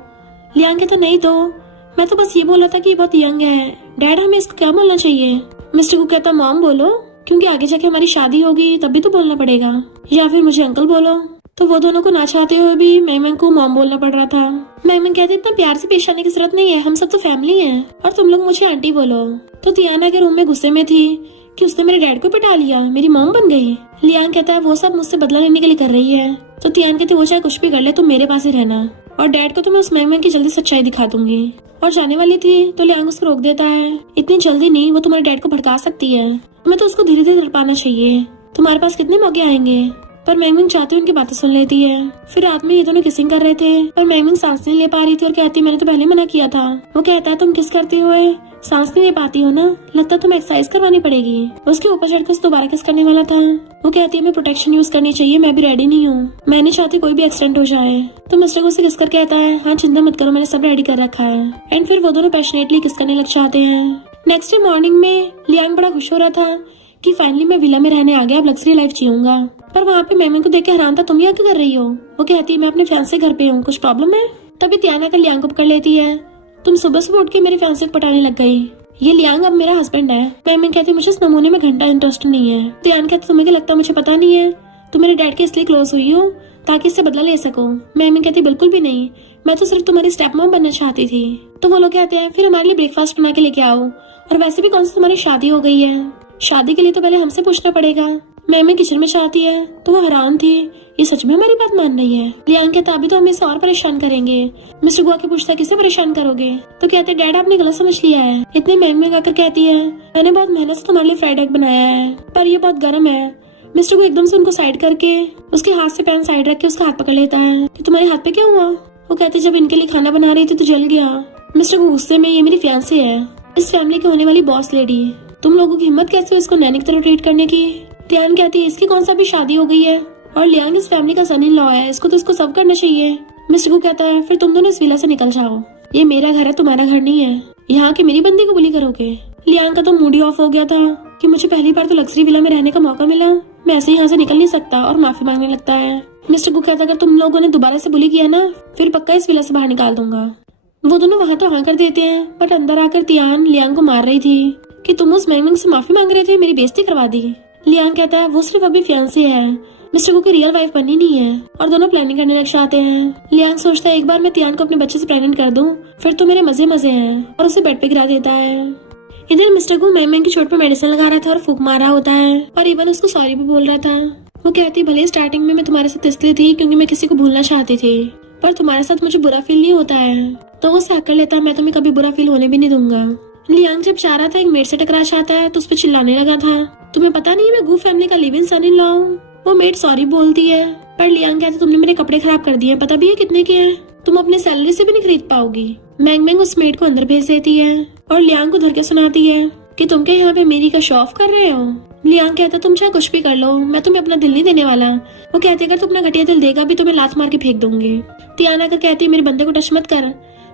लियांग कहता नहीं तो मैं तो बस ये बोला था कि बहुत यंग है, डैड हमें इसको क्या बोलना चाहिए। मिस्टर गू कहता मॉम बोलो, क्योंकि आगे जाके हमारी शादी होगी तब भी तो बोलना पड़ेगा, या फिर मुझे अंकल बोलो। तो वो दोनों को ना चाहते हुए भी मैंगमिंग को मॉम बोलना पड़ रहा था। मैंगमिंग कहती इतना प्यार से पेश आने की जरूरत नहीं है, हम सब तो फैमिली हैं, और तुम लोग मुझे आंटी बोलो। तो तियाना के रूम में गुस्से में थी कि उसने मेरे डैड को पिटा लिया, मेरी मॉम बन गई। लियांग कहता है वो सब मुझसे बदला लेने के लिए कर रही है। तो तियान कहती वो चाहे कुछ भी कर ले तुम मेरे पास ही रहना, और डैड को तो मैं उस मैंगमिंग की जल्दी सच्चाई दिखा दूंगी। और जाने वाली थी तो लियांग उसको रोक देता है, इतनी जल्दी नहीं, वो तुम्हारे डैड को भड़का सकती है, तुम्हें तो उसको धीरे धीरे तड़पाना चाहिए, तुम्हारे पास कितने मौके आएंगे। पर मैंगमिंग चाहती उनकी बातें सुन लेती है। फिर रात में ये दोनों किसिंग कर रहे थे, पर मैंगमिंग सांस नहीं ले पा रही थी और कहती मैंने तो पहले मना किया था। वो कहता है तुम किस करते हुए सांस नहीं ले पाती हो ना, लगता है तुम्हें एक्सरसाइज करवानी पड़ेगी। उसके ऊपर चढ़कर उसे दोबारा किस करने वाला था। वो कहती है मैं प्रोटेक्शन यूज करनी चाहिए, मैं भी रेडी नहीं हूँ, मैं नहीं चाहती कोई भी एक्सीडेंट हो जाए। तो मिस्टर को किस कर कहता है हाँ चिंता मत करो, मैंने सब रेडी कर रखा है। एंड फिर वो दोनों पैशनेटली किस करने लग जाते हैं। नेक्स्ट डे मॉर्निंग में लियांग बड़ा खुश हो रहा था कि फाइनली मैं विला में रहने आ गया, अब लग्जरी लाइफ जीऊंगा। पर वहाँ पे मैंगमिंग को देख के हैरान था, तुम यहाँ क्या कर रही हो। वो कहती है मैं अपने फियांसे घर पे हूँ, कुछ प्रॉब्लम है। तभी तियाना कर लियांग को पकड़ लेती है, तुम सुबह सुबह उठ के मेरे फियांसे को पटाने लग गई, ये लियांग अब मेरा हस्बैंड है। मैंगमिंग कहती मुझे इस नमूने में घंटा इंटरेस्ट नहीं है। तियान कहती तुम्हें क्या लगता है मुझे पता नहीं है, तुम मेरे डैड के इसलिए क्लोज हुई हो ताकि इससे बदला ले सको। मैंगमिंग कहती बिल्कुल भी नहीं, मैं तो सिर्फ तुम्हारी स्टेप मॉम बनना चाहती थी। तो वो लोग कहते हैं फिर हमारे लिए ब्रेकफास्ट बना के लेके आओ, और वैसे भी कौन सी तुम्हारी शादी हो गई है, शादी के लिए तो पहले हमसे पूछना पड़ेगा। मैंगमिंग किचन में चाहती है तो वो हैरान थी, ये सच में हमारी बात मान रही है। लियांग कहता अभी तो हम इसे और परेशान करेंगे। मिस्टर गुआ के पूछता किसे परेशान करोगे। तो कहते डैड आपने गलत समझ लिया है। इतने मैंगमिंग आकर कहती है मैंने बहुत मेहनत से तुम्हारे लिए फ्राइड एग बनाया है, पर ये बहुत गर्म है। मिस्टर गु एकदम से उनको साइड करके उसके हाथ से पैन साइड रख के उसका हाथ पकड़ लेता है कि तुम्हारे हाथ पे क्या हुआ। वो कहते जब इनके लिए खाना बना रही थी तो जल गया। मिस्टर गु गुस्से में ये मेरी फियांसे है, इस फैमिली की होने वाली बॉस लेडी, तुम लोगों की हिम्मत कैसे हो इसको नैनी की तरह ट्रीट करने की। तियान कहती है इसकी कौन सा भी शादी हो गई है, और लियांग इस फैमिली का सन इन लॉ है, इसको तो इसको सब करना चाहिए। मिस्टर गु कहता है फिर तुम दोनों इस विला से निकल जाओ, ये मेरा घर है तुम्हारा घर नहीं है, यहाँ की मेरी बंदी को बुली करोगे। लियांग का तो मूड ही ऑफ हो गया था कि मुझे पहली बार तो लग्जरी विला में रहने का मौका मिला, मैं ऐसे यहाँ से निकल नहीं सकता, और माफी मांगने लगता है। मिस्टर गु कहता अगर तुम लोगों ने दोबारा से बुली किया ना फिर पक्का इस विला से बाहर निकाल दूंगा। वो दोनों वहाँ तो हाँ कर देते हैं, बट अंदर आकर तियान लियांग को मार रही थी कि तुम उस मैंगमिंग से माफी मांग रहे थे, मेरी बेइज्जती करवा दी। लियांग कहता है वो सिर्फ अभी फियांसे है, मिस्टर गु की रियल वाइफ बननी नहीं है, और दोनों प्लानिंग करने लग जाते हैं। लियांग सोचता है एक बार मैं तियान को अपने बच्चे से प्रेग्नेंट कर दूं फिर तो मेरे मजे मजे हैं, और उसे बेड पे गिरा देता है। इधर मिस्टर गु मैंगमिंग की चोट पे मेडिसिन लगा रहा था और फूंक मार रहा होता है, और इवन उसको सॉरी भी बोल रहा था। वो कहती भले स्टार्टिंग में मैं तुम्हारे साथ इसलिए थी क्योंकि मैं किसी को भूलना चाहती थी, पर तुम्हारे साथ मुझे बुरा फील नहीं होता है, तो वो सहकर लेता है मैं तुम्हें कभी बुरा फील होने भी नहीं दूंगा। लियांग जब जा रहा था एक मेड से टकरा जाता है तो उस पर चिल्लाने लगा था तुम्हें पता नहीं मैं गु फैमिली का live in sun in law हूँ। वो मेड सॉरी बोलती है, पर लियांग कहते तुमने मेरे कपड़े खराब कर दिए, पता भी है कितने के हैं, तुम अपने सैलरी से भी नहीं खरीद पाओगी। मैंगमिंग उस मेड को अंदर भेज देती है और लियांग को धर के सुनाती है कि तुम क्या यहाँ पे मेरी का शो ऑफ कर रहे हो। लियांग कहता तुम चाहे कुछ भी कर लो, मैं तुम्हें अपना दिल नहीं देने वाला। वो कहती अगर तू अपना घटिया दिल देगा भी तो मैं लात मार के फेंक दूंगी। तियान आकर कहती है मेरे बंदे को टच मत कर।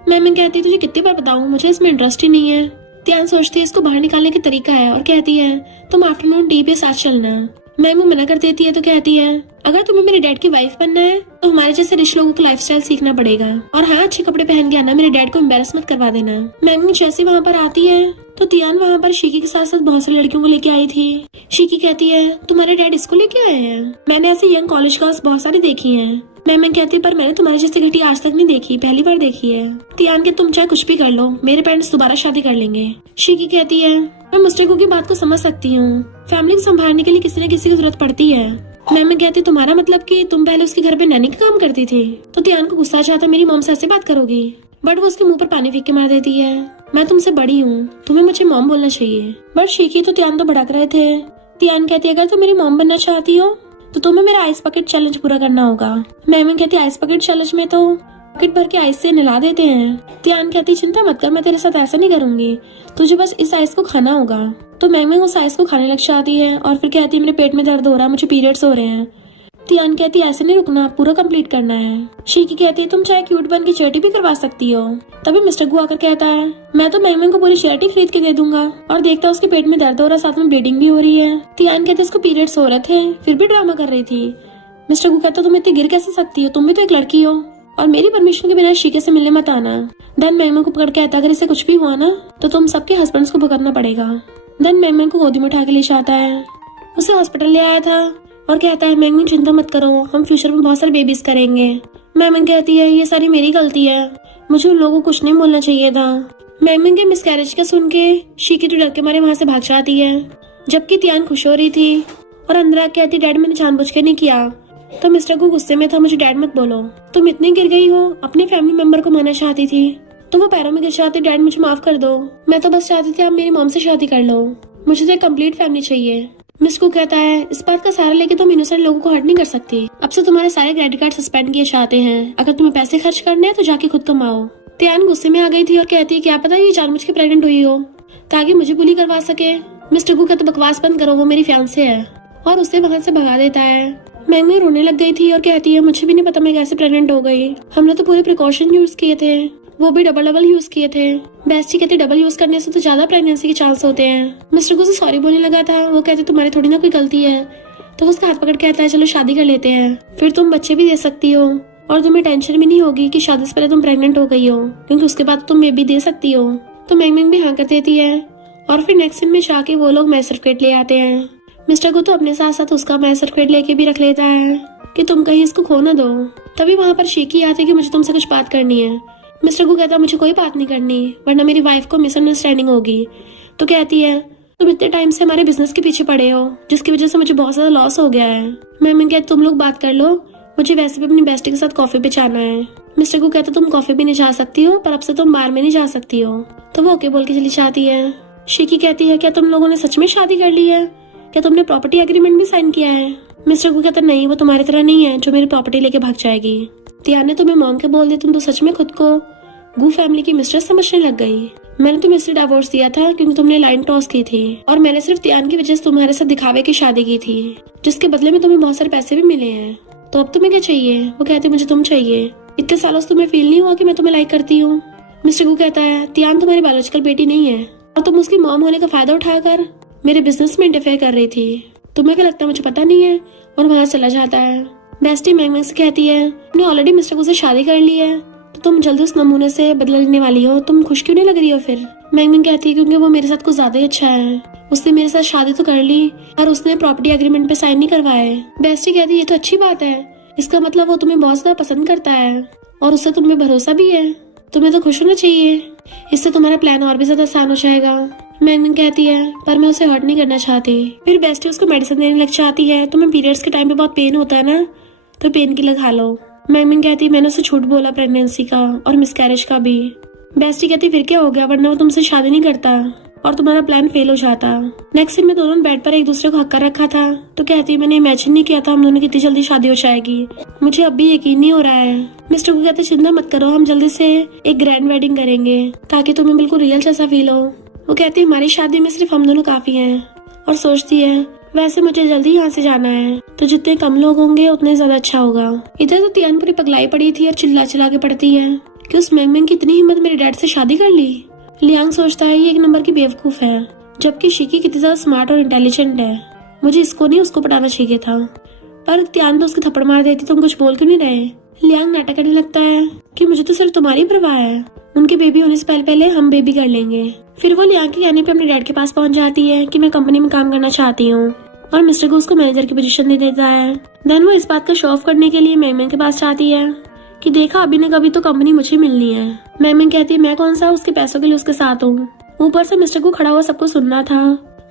मैंगमिंग कहती तुझे कितनी बार बताऊं, मुझे इसमें इंटरेस्ट ही नहीं है। तियान सोचती है इसको बाहर निकालने का तरीका है और कहती है तुम आफ्टरनून टी पे साथ चलना। मैंगमिंग मना कर देती है तो कहती है अगर तुम्हें मेरे डैड की वाइफ बनना है तो हमारे जैसे रिच लोगों का लाइफस्टाइल सीखना पड़ेगा। और हाँ, अच्छे कपड़े पहन के आना, मेरे डैड को एम्बेरस मत करवा देना। मैंगमिंग जैसे वहाँ पर आती है तो तियान वहाँ पर शीकी के साथ साथ बहुत सारी लड़कियों को लेके आई थी। शीकी कहती है तुम्हारे डैड इसको लेके आए हैं? मैंने ऐसे यंग कॉलेज गर्ल्स बहुत सारी देखी हैं। मैंगमिंग कहती है पर मैंने तुम्हारी जैसी घटी आज तक नहीं देखी, पहली बार देखी है। तियान के तुम चाहे कुछ भी कर लो, मेरे पेरेंट्स दोबारा शादी कर लेंगे। शीकी कहती है मैं मिस्टर गु की बात को समझ सकती हूँ, फैमिली को संभालने के लिए किसी न किसी की जरूरत पड़ती है। मैंगमिंग कहती तुम्हारा मतलब कि तुम पहले उसके घर पे नैनी का काम करती थी? तो तियान को गुस्सा आ जाता मेरी मॉम से ऐसे बात करोगी, बट वो उसके मुंह पर पानी फेंक के मार देती है। मैं तुमसे बड़ी हूँ, तुम्हें मुझे मॉम बोलना चाहिए। बट शीकी तो तियान तो भड़क रहे थे। तियान कहती है अगर तुम मेरी मॉम बनना चाहती हो तो तुम्हें मेरा आइस बकेट चैलेंज पूरा करना होगा। मैंगमिंग कहती आइस बकेट चैलेंज में तो बकेट भर के आइस से नहला देते हैं। तियान कहती चिंता मत कर, मैं तेरे साथ ऐसा नहीं करूंगी, तुझे बस इस आइस को खाना होगा। तो मैंगमिंग उस आइस को खाने लग जाती है और फिर कहती है मेरे पेट में दर्द हो रहा है, मुझे पीरियड्स हो रहे हैं। तियान कहती है ऐसे नहीं रुकना, पूरा कंप्लीट करना है। शीकी कहती है तुम चाहे क्यूट बन के चैरिटी भी करवा सकती हो। तभी मिस्टर गु आकर कहता है मैं तो मैंगमिंग को पूरी चैरिटी खरीद के दे दूंगा। और देखता उसके पेट में दर्द हो रहा है, साथ में ब्लीडिंग भी हो रही है। तियान कहती उसको पीरियड्स हो रहे थे फिर भी ड्रामा कर रही थी। मिस्टर गु कहता तुम इतनी गिर कैसे सकती हो, तुम भी तो एक लड़की हो और मेरी परमिशन के बिना शीके से मिलने मत आना। देन मैंगमिंग को पकड़ के कहता अगर इसे कुछ भी हुआ ना तो तुम सबके हस्बैंड्स को भुगतना पड़ेगा। देन मैंगमिंग को गोदी में उठा के ले जाता है, उसे हॉस्पिटल ले आया था और कहता है मैंगमिंग चिंता मत करो, हम फ्यूचर में बहुत सारे बेबीज करेंगे। मैंगमिंग कहती है ये सारी मेरी गलती है, मुझे उन लोगों को कुछ नहीं बोलना चाहिए था। मैंगमिंग के मिसकैरेज का सुन के शीकी तो डर के मारे वहाँ से भाग जाती है, जबकि तियान खुश हो रही थी और अंदर आके कहती डैड मैंने जानबूझ के नहीं किया। तो मिस्टर को गुस्से में था मुझे डैड मत बोलो, तुम इतनी गिर गई हो, अपने फैमिली मेंबर को मारना चाहती थी तो वो पैरों में गिर जाती डैड मुझे माफ कर दो, मैं तो बस चाहती थी आप मेरी मॉम से शादी कर लो, मुझे तो एक कंप्लीट फैमिली चाहिए। मिस को कहता है इस बात का सहारा लेके तुम इनोसेंट लोगों को हर्ट नहीं कर सकती, अब से तुम्हारे सारे क्रेडिट कार्ड सस्पेंड किए जाते हैं, अगर तुम्हें पैसे खर्च करने हैं तो जाके खुद कमाओ। तियान गुस्से में आ गई थी और कहती है क्या पता ये जानबूझ के प्रेग्नेंट हुई हो ताकि मुझे बुली करवा सके। मिस्टर गु कहता बकवास बंद करो, वो मेरी फियांसे है और उसे वहाँ से भगा देता है। मैंगमिंग रोने लग गई थी और कहती है मुझे भी नहीं पता मैं कैसे प्रेग्नेंट हो गई, हमने तो पूरे प्रिकॉशन यूज किए थे, वो भी डबल यूज किए थे। बेस्टी कहते डबल यूज करने से तो ज्यादा प्रेगनेंसी के चांस होते हैं। मिस्टर को सॉरी बोलने लगा था, वो कहते तुम्हारी थोड़ी ना कोई गलती है। तो वो उसका हाथ पकड़ कहता है चलो शादी कर लेते हैं, फिर तुम बच्चे भी दे सकती हो और तुम्हें टेंशन भी नहीं होगी कि शादी से पहले तुम प्रेग्नेंट हो गई हो, क्योंकि उसके बाद तुम बेबी दे सकती हो। तो मैंगमिंग भी हाँ कर देती है और फिर नेक्स्ट सीन में जाके वो लोग मैरिज सर्टिफिकेट ले आते हैं। मिस्टर को तो अपने साथ साथ उसका मैरिज सर्टिफिकेट लेके भी रख लेता है कि तुम कहीं इसको खो ना दो। तभी वहाँ पर शीकी आती है कि मुझे तुमसे कुछ बात करनी है। मिस्टर को कहता मुझे कोई बात नहीं करनी वरना मेरी वाइफ को मिसअंडरस्टैंडिंग होगी। तो कहती है तुम इतने टाइम से हमारे बिजनेस के पीछे पड़े हो जिसकी वजह से मुझे बहुत ज्यादा लॉस हो गया है। मैंने कहती तुम लोग बात कर लो, मुझे वैसे भी अपनी बेस्टी के साथ कॉफी पे जाना है। मिस्टर को कहता तुम कॉफी भी नहीं जा सकती हो पर अब से तुम बार में नहीं जा सकती हो। तो वो ओके बोल के चली जाती है। शीकी कहती है क्या तुम लोगों ने सच में शादी कर ली है, क्या तुमने प्रॉपर्टी एग्रीमेंट भी साइन किया है? मिस्टर को कहता नहीं वो तुम्हारी तरह नहीं है जो मेरी प्रॉपर्टी लेके भाग जाएगी। तियान ने तुम्हें मॉम के बोल दी, तुम तो सच में खुद को गु फैमिली की मिस्ट्रेस समझने लग गई। मैंने तुम्हें इसलिए डिवोर्स दिया था क्योंकि तुमने लाइन टॉस की थी और मैंने सिर्फ तियान की वजह से तुम्हारे साथ दिखावे की शादी की थी जिसके बदले में तुम्हें बहुत सारे पैसे भी मिले हैं। तो अब तुम्हें क्या चाहिए? वो कहते मुझे तुम चाहिए, इतने सालों से तुम्हें फील नहीं हुआ कि मैं तुम्हें लाइक करती हूँ? मिस्टर गु कहता है तियान तुम्हारी बायोलॉजिकल बेटी नहीं है और तुम उसकी मॉम होने का फायदा उठाकर मेरे बिजनेस में इंटरफेयर कर रही थी, तुम्हें क्या लगता है मुझे पता नहीं है? और वहाँ चला जाता है। बेस्टी मैंगमिंग से कहती है तुमने ऑलरेडी मिस्टर गु से शादी कर ली है तो तुम जल्दी उस नमूने से बदला लेने वाली हो, तुम खुश क्यों नहीं लग रही हो? फिर मैंगमिंग कहती है क्योंकि वो मेरे साथ कुछ ज्यादा ही अच्छा है, उसने मेरे साथ शादी तो कर ली और उसने प्रॉपर्टी एग्रीमेंट पे साइन नहीं करवाए। बेस्टी कहती है ये तो अच्छी बात है, इसका मतलब वो तुम्हें बहुत ज्यादा पसंद करता है और उससे तुम्हें भरोसा भी है, तुम्हें तो खुश होना चाहिए, इससे तुम्हारा प्लान और भी ज्यादा आसान हो जाएगा। मैंगमिंग कहती है पर मैं उसे हर्ट नहीं करना चाहती। फिर बेस्टी उसको मेडिसिन देने लग जाती है, तुम्हें पीरियड्स के टाइम पे बहुत पेन होता है ना तो पेन किलर खा लो। मैंगमिंग कहती है मैंने उसे झूठ बोला प्रेगनेंसी का और मिसकैरेज का भी। बेस्टी कहती फिर क्या हो गया, वरना वो तुमसे शादी नहीं करता और तुम्हारा प्लान फेल हो जाता। नेक्स्ट सीन में दोनों बेड पर एक दूसरे को हक कर रखा था। तो कहती है मैंने इमेजिन नहीं किया था हम दोनों की इतनी जल्दी शादी हो जाएगी, मुझे अब भी यकीन नहीं हो रहा है। मिस्टर को कहते चिंता मत करो, हम जल्दी से एक ग्रैंड वेडिंग करेंगे ताकि तुम्हें बिल्कुल रियल जैसा फील हो। वो कहती है हमारी शादी में सिर्फ हम दोनों काफी हैं और सोचती है वैसे मुझे जल्दी यहाँ से जाना है तो जितने कम लोग होंगे उतने ज्यादा अच्छा होगा। इधर तो तियान पूरी पगलाई पड़ी थी और चिल्ला चिल्ला के पड़ती है कि उस मैंगमिंग की इतनी हिम्मत मेरे डैड से शादी कर ली। लियांग सोचता है ये एक नंबर की बेवकूफ है, जबकि शीकी कितनी ज्यादा स्मार्ट और इंटेलिजेंट है, मुझे इसको नहीं उसको पटाना चाहिए था। पर त्यान तो उसके थप्पड़ मार देती। तुम कुछ बोल क्यों नहीं रहे? लियांग नाटक करने लगता है कि मुझे तो सिर्फ तुम्हारी परवाह है, उनके बेबी होने से पहले पहले हम बेबी कर लेंगे। फिर वो लियांग के कहने पे अपने डैड के पास पहुंच जाती है कि मैं कंपनी में काम करना चाहती हूँ, और मिस्टर गू उसको मैनेजर की पोजीशन दे देता है। देन वो इस बात का शो ऑफ करने के लिए मैंग के पास जाती है कि देखा अभी न कभी तो कंपनी मुझे मिलनी है। मैंग कहती है मैं कौन सा उसके पैसों के लिए उसके साथ हूँ। ऊपर से मिस्टर गू खड़ा हुआ सबको सुनना था।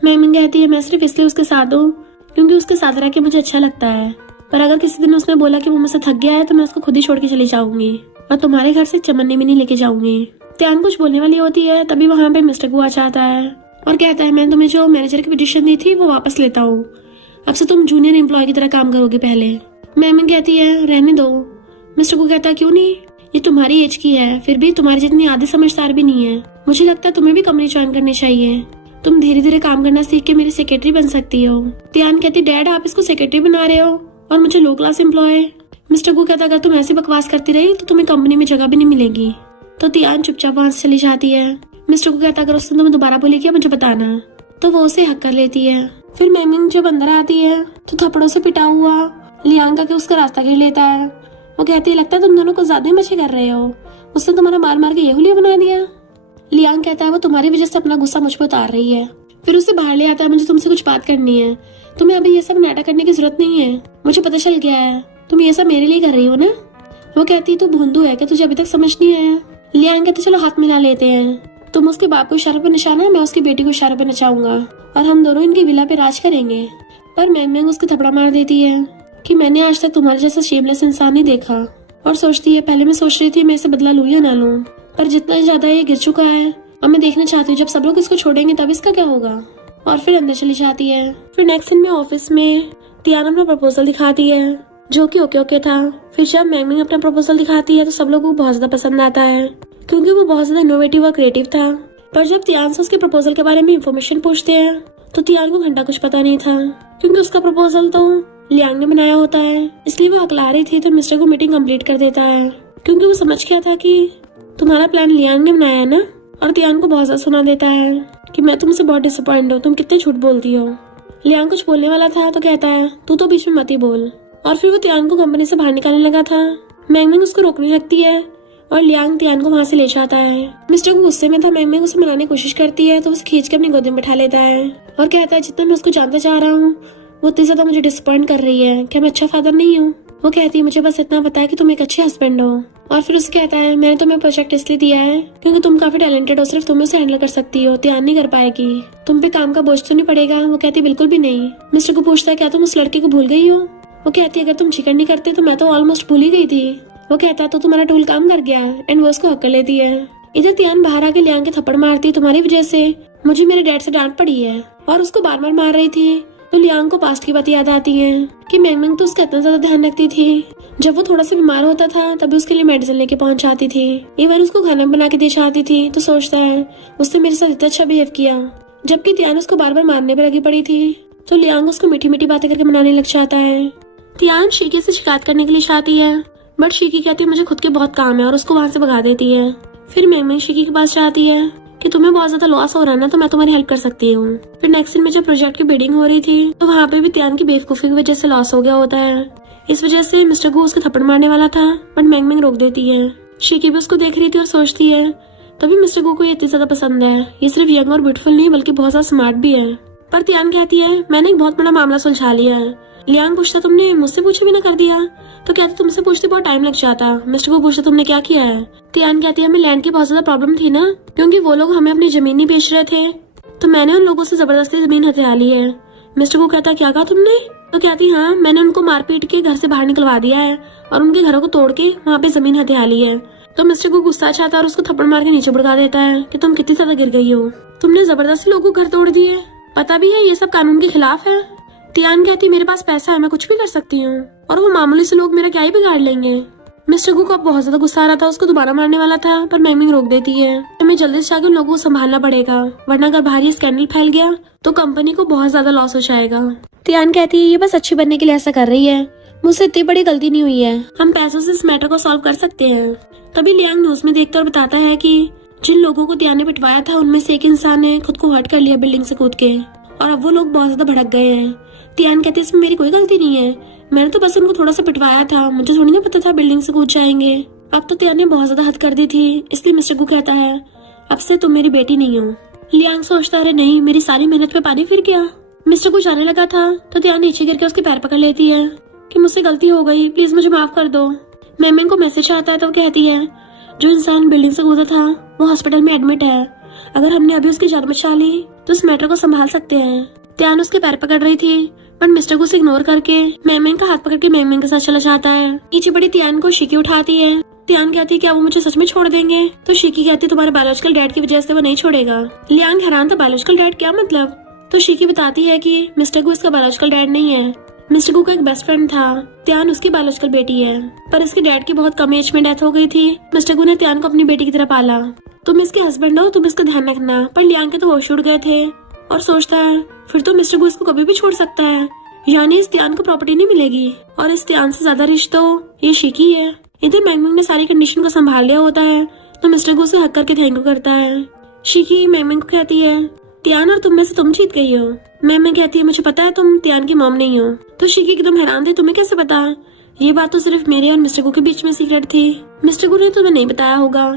मैंग कहती है मैं सिर्फ इसलिए उसके साथ हूँ क्योंकि उसके साथ रह के मुझे अच्छा लगता है, पर अगर किसी दिन उसने बोला कि वो मुझसे थक गया है तो मैं उसको खुद ही छोड़ के चली जाऊंगी और तुम्हारे घर से चमन्नी भी नहीं लेके जाऊंगी। त्यान कुछ बोलने वाली होती है, तभी वहाँ पे मिस्टर गू आ जाता है और कहता है मैं तुम्हें जो मैनेजर की पोजीशन दी थी वो वापस लेता हूँ, अब से तुम जूनियर एम्प्लॉय की तरह काम करोगे पहले। मैम कहती है रहने दो। मिस्टर गू कहता है क्यों नहीं, ये तुम्हारी एज की है, फिर भी तुम्हारी जितनी आधी समझदार भी नहीं है। मुझे लगता है तुम्हें भी कंपनी ज्वाइन करनी चाहिए, तुम धीरे धीरे काम करना सीख के मेरी सेक्रेटरी बन सकती हो। त्यान कहती डैड आप इसको सेक्रेटरी बना रहे हो और मुझे लो क्लास एम्प्लॉय। मिस्टर गू कहता अगर तुम ऐसी बकवास करती रही तो तुम्हें कंपनी में जगह भी नहीं मिलेगी। तो त्यान चुपचाप वहां से चली जाती है। मिस्टर गू कहता अगर उसने तुम्हें दोबारा बोली क्या मुझे बताना, तो वो उसे हक कर लेती है। फिर मैमिंग जब अंदर आती है तो थप्पड़ों से पिटा हुआ लियांग का उसका रास्ता घेर लेता है। वो कहती है लगता है तुम दोनों को ज्यादा ही मजे कर रहे हो, उसने तुम्हारा मार मार के ये हुलिया बना दिया। लियांग कहता है वो तुम्हारी वजह से अपना गुस्सा मुझ पर उतार रही है। फिर उसे बाहर ले आता है, मुझे तुमसे कुछ बात करनी है, तुम्हें अभी ये सब नाटक करने की जरूरत नहीं है, मुझे पता चल गया है तुम ये सब मेरे लिए कर रही हो ना। वो कहती है तू भोंदू है क्या, तुझे अभी तक समझ नहीं आया। लियांग कहते चलो हाथ मिला लेते हैं, तुम उसके बाप को इशारे पर निशाना, मैं उसकी बेटी को इशारे पर नचाऊंगा और हम दोनों इनकी विला पे राज करेंगे। पर मैंग उसके थपड़ा मार देती है कि मैंने आज तक तुम्हारे जैसा शेमलेस इंसान नहीं देखा, और सोचती है पहले मैं सोच रही थी मैं इसे बदला लूं या ना लूं, पर जितना ज्यादा ये गिर चुका है और मैं देखना चाहती हूँ जब सब लोग इसको छोड़ेंगे तब इसका क्या होगा। और फिर अंदर चली जाती है। फिर नेक्स्ट सीन में ऑफिस में तियान अपना प्रपोजल दिखाती है जो कि ओके था। फिर जब मैंग अपना प्रपोजल दिखाती है तो सब लोगों को बहुत ज्यादा पसंद आता है क्योंकि वो बहुत ज्यादा इनोवेटिव और क्रिएटिव था। पर जब तियान से उसके प्रपोजल के बारे में इन्फॉर्मेशन पूछते हैं तो तियान को घंटा कुछ पता नहीं था क्योंकि उसका प्रपोजल तो लियांग ने बनाया होता है, इसलिए वो अकला रही थी। तो मिस्टर को मीटिंग कंप्लीट कर देता है क्योंकि वो समझ गया था कि तुम्हारा प्लान लियांग ने बनाया है ना, और तियान को बहुत ज्यादा सुना देता है कि मैं तुमसे बहुत डिसअपॉइंट हूँ, तुम कितने झूठ बोलती हो। लियांग कुछ बोलने वाला था तो कहता है तू तो बीच में मत ही बोल, और फिर वो तियान को कंपनी से बाहर निकालने लगा था। मैंग उसको रोकने लगती है और लियांग तियान को वहाँ से ले जाता है। मिस्टर को गुस्से में था, मैंग उसे मनाने की कोशिश करती है तो उसे खींच के अपनी गोदी में बैठा लेता है और कहता है जितना मैं उसको जानता चाह रहा हूँ वो उतनी ज्यादा मुझे डिसअपॉइंट कर रही है, क्या मैं अच्छा फादर नहीं हूँ। वो कहती है मुझे बस इतना पता है कि तुम एक अच्छे हस्बैंड हो। और फिर उसे कहता है मैंने तुम्हें प्रोजेक्ट इसलिए दिया है क्योंकि तुम काफी टैलेंटेड हो, सिर्फ तुम उसे हैंडल कर सकती हो, त्यान नहीं कर पाएगी, तुम पे काम का बोझ तो नहीं पड़ेगा। वो कहती बिल्कुल भी नहीं। मिस्टर को पूछता है क्या तुम उस लड़के को भूल गई हो। वो कहती है अगर तुम चिकन नहीं करते तो मैं तो ऑलमोस्ट भूल ही गई थी। वो कहता है तो तुम्हारा टूल काम कर गया, एंड वो उसको हक कर लेती है। इधर त्यान बाहर आके लियांग के थप्पड़ मारती है, तुम्हारी वजह से मुझे मेरे डैड से डांट पड़ी है, और उसको बार बार मार रही थी। तो लियांग को पास्ट की बात याद आती है कि मैंग तो उसका इतना ज्यादा ध्यान रखती थी, जब वो थोड़ा सा बीमार होता था तभी उसके लिए मेडिसिन लेके पहुंच जाती थी, इवन उसको खाना बना के दे जाती थी। तो सोचता है उसने मेरे साथ इतना अच्छा बिहेव किया, जबकि त्यान उसको बार बार मारने पर लगी पड़ी थी। तो लियांग उसको मीठी मीठी बातें करके मनाने लग जाता है। त्यान शीकी से शिकायत करने के लिए चाहती है, बट शीकी कहती है मुझे खुद के बहुत काम है और उसको वहाँ से भगा देती है। फिर मैंग शीकी के पास जाती है कि तुम्हें बहुत ज्यादा लॉस हो रहा है ना, तो मैं तुम्हारी हेल्प कर सकती हूँ। फिर नेक्स्ट सीन में जब प्रोजेक्ट की बिडिंग हो रही थी तो वहाँ पे भी त्यान की बेवकूफी की वजह से लॉस हो गया होता है। इस वजह से मिस्टर गू उसके थप्पड़ मारने वाला था, बट मैंग रोक देती है। शीकी भी उसको देख रही थी और सोचती है तभी मिस्टर गू को ये इतनी ज्यादा पसंद है, ये सिर्फ यंग और ब्यूटीफुल नहीं बल्कि बहुत ज्यादा स्मार्ट भी है। पर त्यान कहती है मैंने एक बहुत बड़ा मामला सुलझा लिया है। लियांग पूछता तुमने मुझसे पूछे भी ना कर दिया, तो कहते तुमसे पूछते बहुत टाइम लग जाता। मिस्टर को पूछता तुमने क्या किया है। त्यान कहती है हमें लैंड की बहुत ज्यादा प्रॉब्लम थी ना, क्योंकि वो लोग हमें अपनी जमीन नहीं बेच रहे थे, तो मैंने उन लोगों से जबरदस्ती जमीन हथिया ली है। मिस्टर को कहता क्या कहा तुमने। तो कहती हाँ मैंने उनको मारपीट के घर से बाहर निकलवा दिया है और उनके घरों को तोड़ के वहाँ पे जमीन हथिया ली है। तो मिस्टर को गुस्सा चाहता है और उसको थप्पड़ मार के नीचे भड़का देता है कि तुम कितनी ज्यादा गिर गई हो, तुमने जबरदस्ती लोगों को घर तोड़ दिए, पता भी है ये सब कानून के खिलाफ है। त्यान कहती मेरे पास पैसा है, मैं कुछ भी कर सकती हूँ, और वो मामूली से लोग मेरा क्या ही बिगाड़ लेंगे। मिस्टर गू को अब बहुत ज्यादा गुस्सा आ रहा था, उसको दोबारा मारने वाला था, पर मैंग रोक देती है। हमें जल्दी से जाकर उन लोगों को संभालना पड़ेगा, वरना अगर बाहर ये स्कैंडल फैल गया तो कंपनी को बहुत ज्यादा लॉस हो जाएगा। त्यान कहती है ये बस अच्छी बनने के लिए ऐसा कर रही है, मुझसे इतनी बड़ी गलती नहीं हुई है, हम पैसों से इस मैटर को सॉल्व कर सकते हैं। तभी लियांग न्यूज में देखता और बताता है कि जिन लोगों को त्यान ने पिटवाया था उनमें से एक इंसान ने खुद को हर्ट कर लिया बिल्डिंग से कूद के, और अब वो लोग बहुत ज्यादा भड़क गए हैं। त्यान कहते इसमें मेरी कोई गलती नहीं है, मैंने तो बस उनको थोड़ा सा पिटवाया था, मुझे थोड़ी ना पता था बिल्डिंग से कूद जाएंगे। अब तो त्यान ने बहुत ज्यादा हद कर दी थी, इसलिए मिस्टर गु कहता है अब से तुम मेरी बेटी नहीं हो। लियांग सोचता है नहीं, मेरी सारी मेहनत पे पानी फिर गया। मिस्टर गु जाने लगा था तो त्यान नीचे गिर के उसके पैर पकड़ लेती है कि मुझसे गलती हो गई, प्लीज मुझे माफ कर दो। मैमेंग को मैसेज आता है तो वो कहती है जो इंसान बिल्डिंग से कूदा था वो हॉस्पिटल में एडमिट है, अगर हमने अभी उसकी जान बचा ली तो इस मैटर को संभाल सकते हैं। त्यान उसके पैर पकड़ रही थी बट मिस्टर को इग्नोर करके मैमेंग का हाथ पकड़ के मैमेंग के साथ चला जाता है। नीचे बड़ी त्यान को शिकी उठाती है। त्यान कहती है क्या वो मुझे सच में छोड़ देंगे? तो शिकी कहती है तुम्हारे बायोलॉजिकल डैड की वजह से वो नहीं छोड़ेगा। लियांग हैरान था, बायोलॉजिकल डैड क्या मतलब? तो शिकी बताती है कि मिस्टर गु इसका बायोलॉजिकल डैड नहीं है, मिस्टर गु का एक बेस्ट फ्रेंड था, त्यान उसकी बायोलॉजिकल बेटी है, पर इसके डैड की बहुत कम एज में डेथ हो गई थी। मिस्टर गु ने त्यान को अपनी बेटी की तरह पाला। तुम इसके हस्बैंड हो, तुम इसका ध्यान रखना। पर लियांग के तो होश उड़ गए थे और सोचता है फिर तो मिस्टर गु इसको कभी भी छोड़ सकता है, यानी इस त्यान को प्रॉपर्टी नहीं मिलेगी और इस त्यान से ज्यादा रिश्ता ये शिकी है। इधर मैंगमिंग ने सारी कंडीशन को संभाल लिया होता है तो मिस्टर गु से हक करके थैंक यू करता है। शिकी मैंगमिंग को कहती है त्यान और तुम में से तुम जीत गई हो। मैंगमिंग कहती है मुझे पता है तुम त्यान की मॉम नहीं हो। तो शिकी एकदम हैरान थे, तुम्हें कैसे पता? ये बात तो सिर्फ मेरे और मिस्टर गु के बीच में सीक्रेट थी, मिस्टर गु ने तुम्हें नहीं बताया होगा।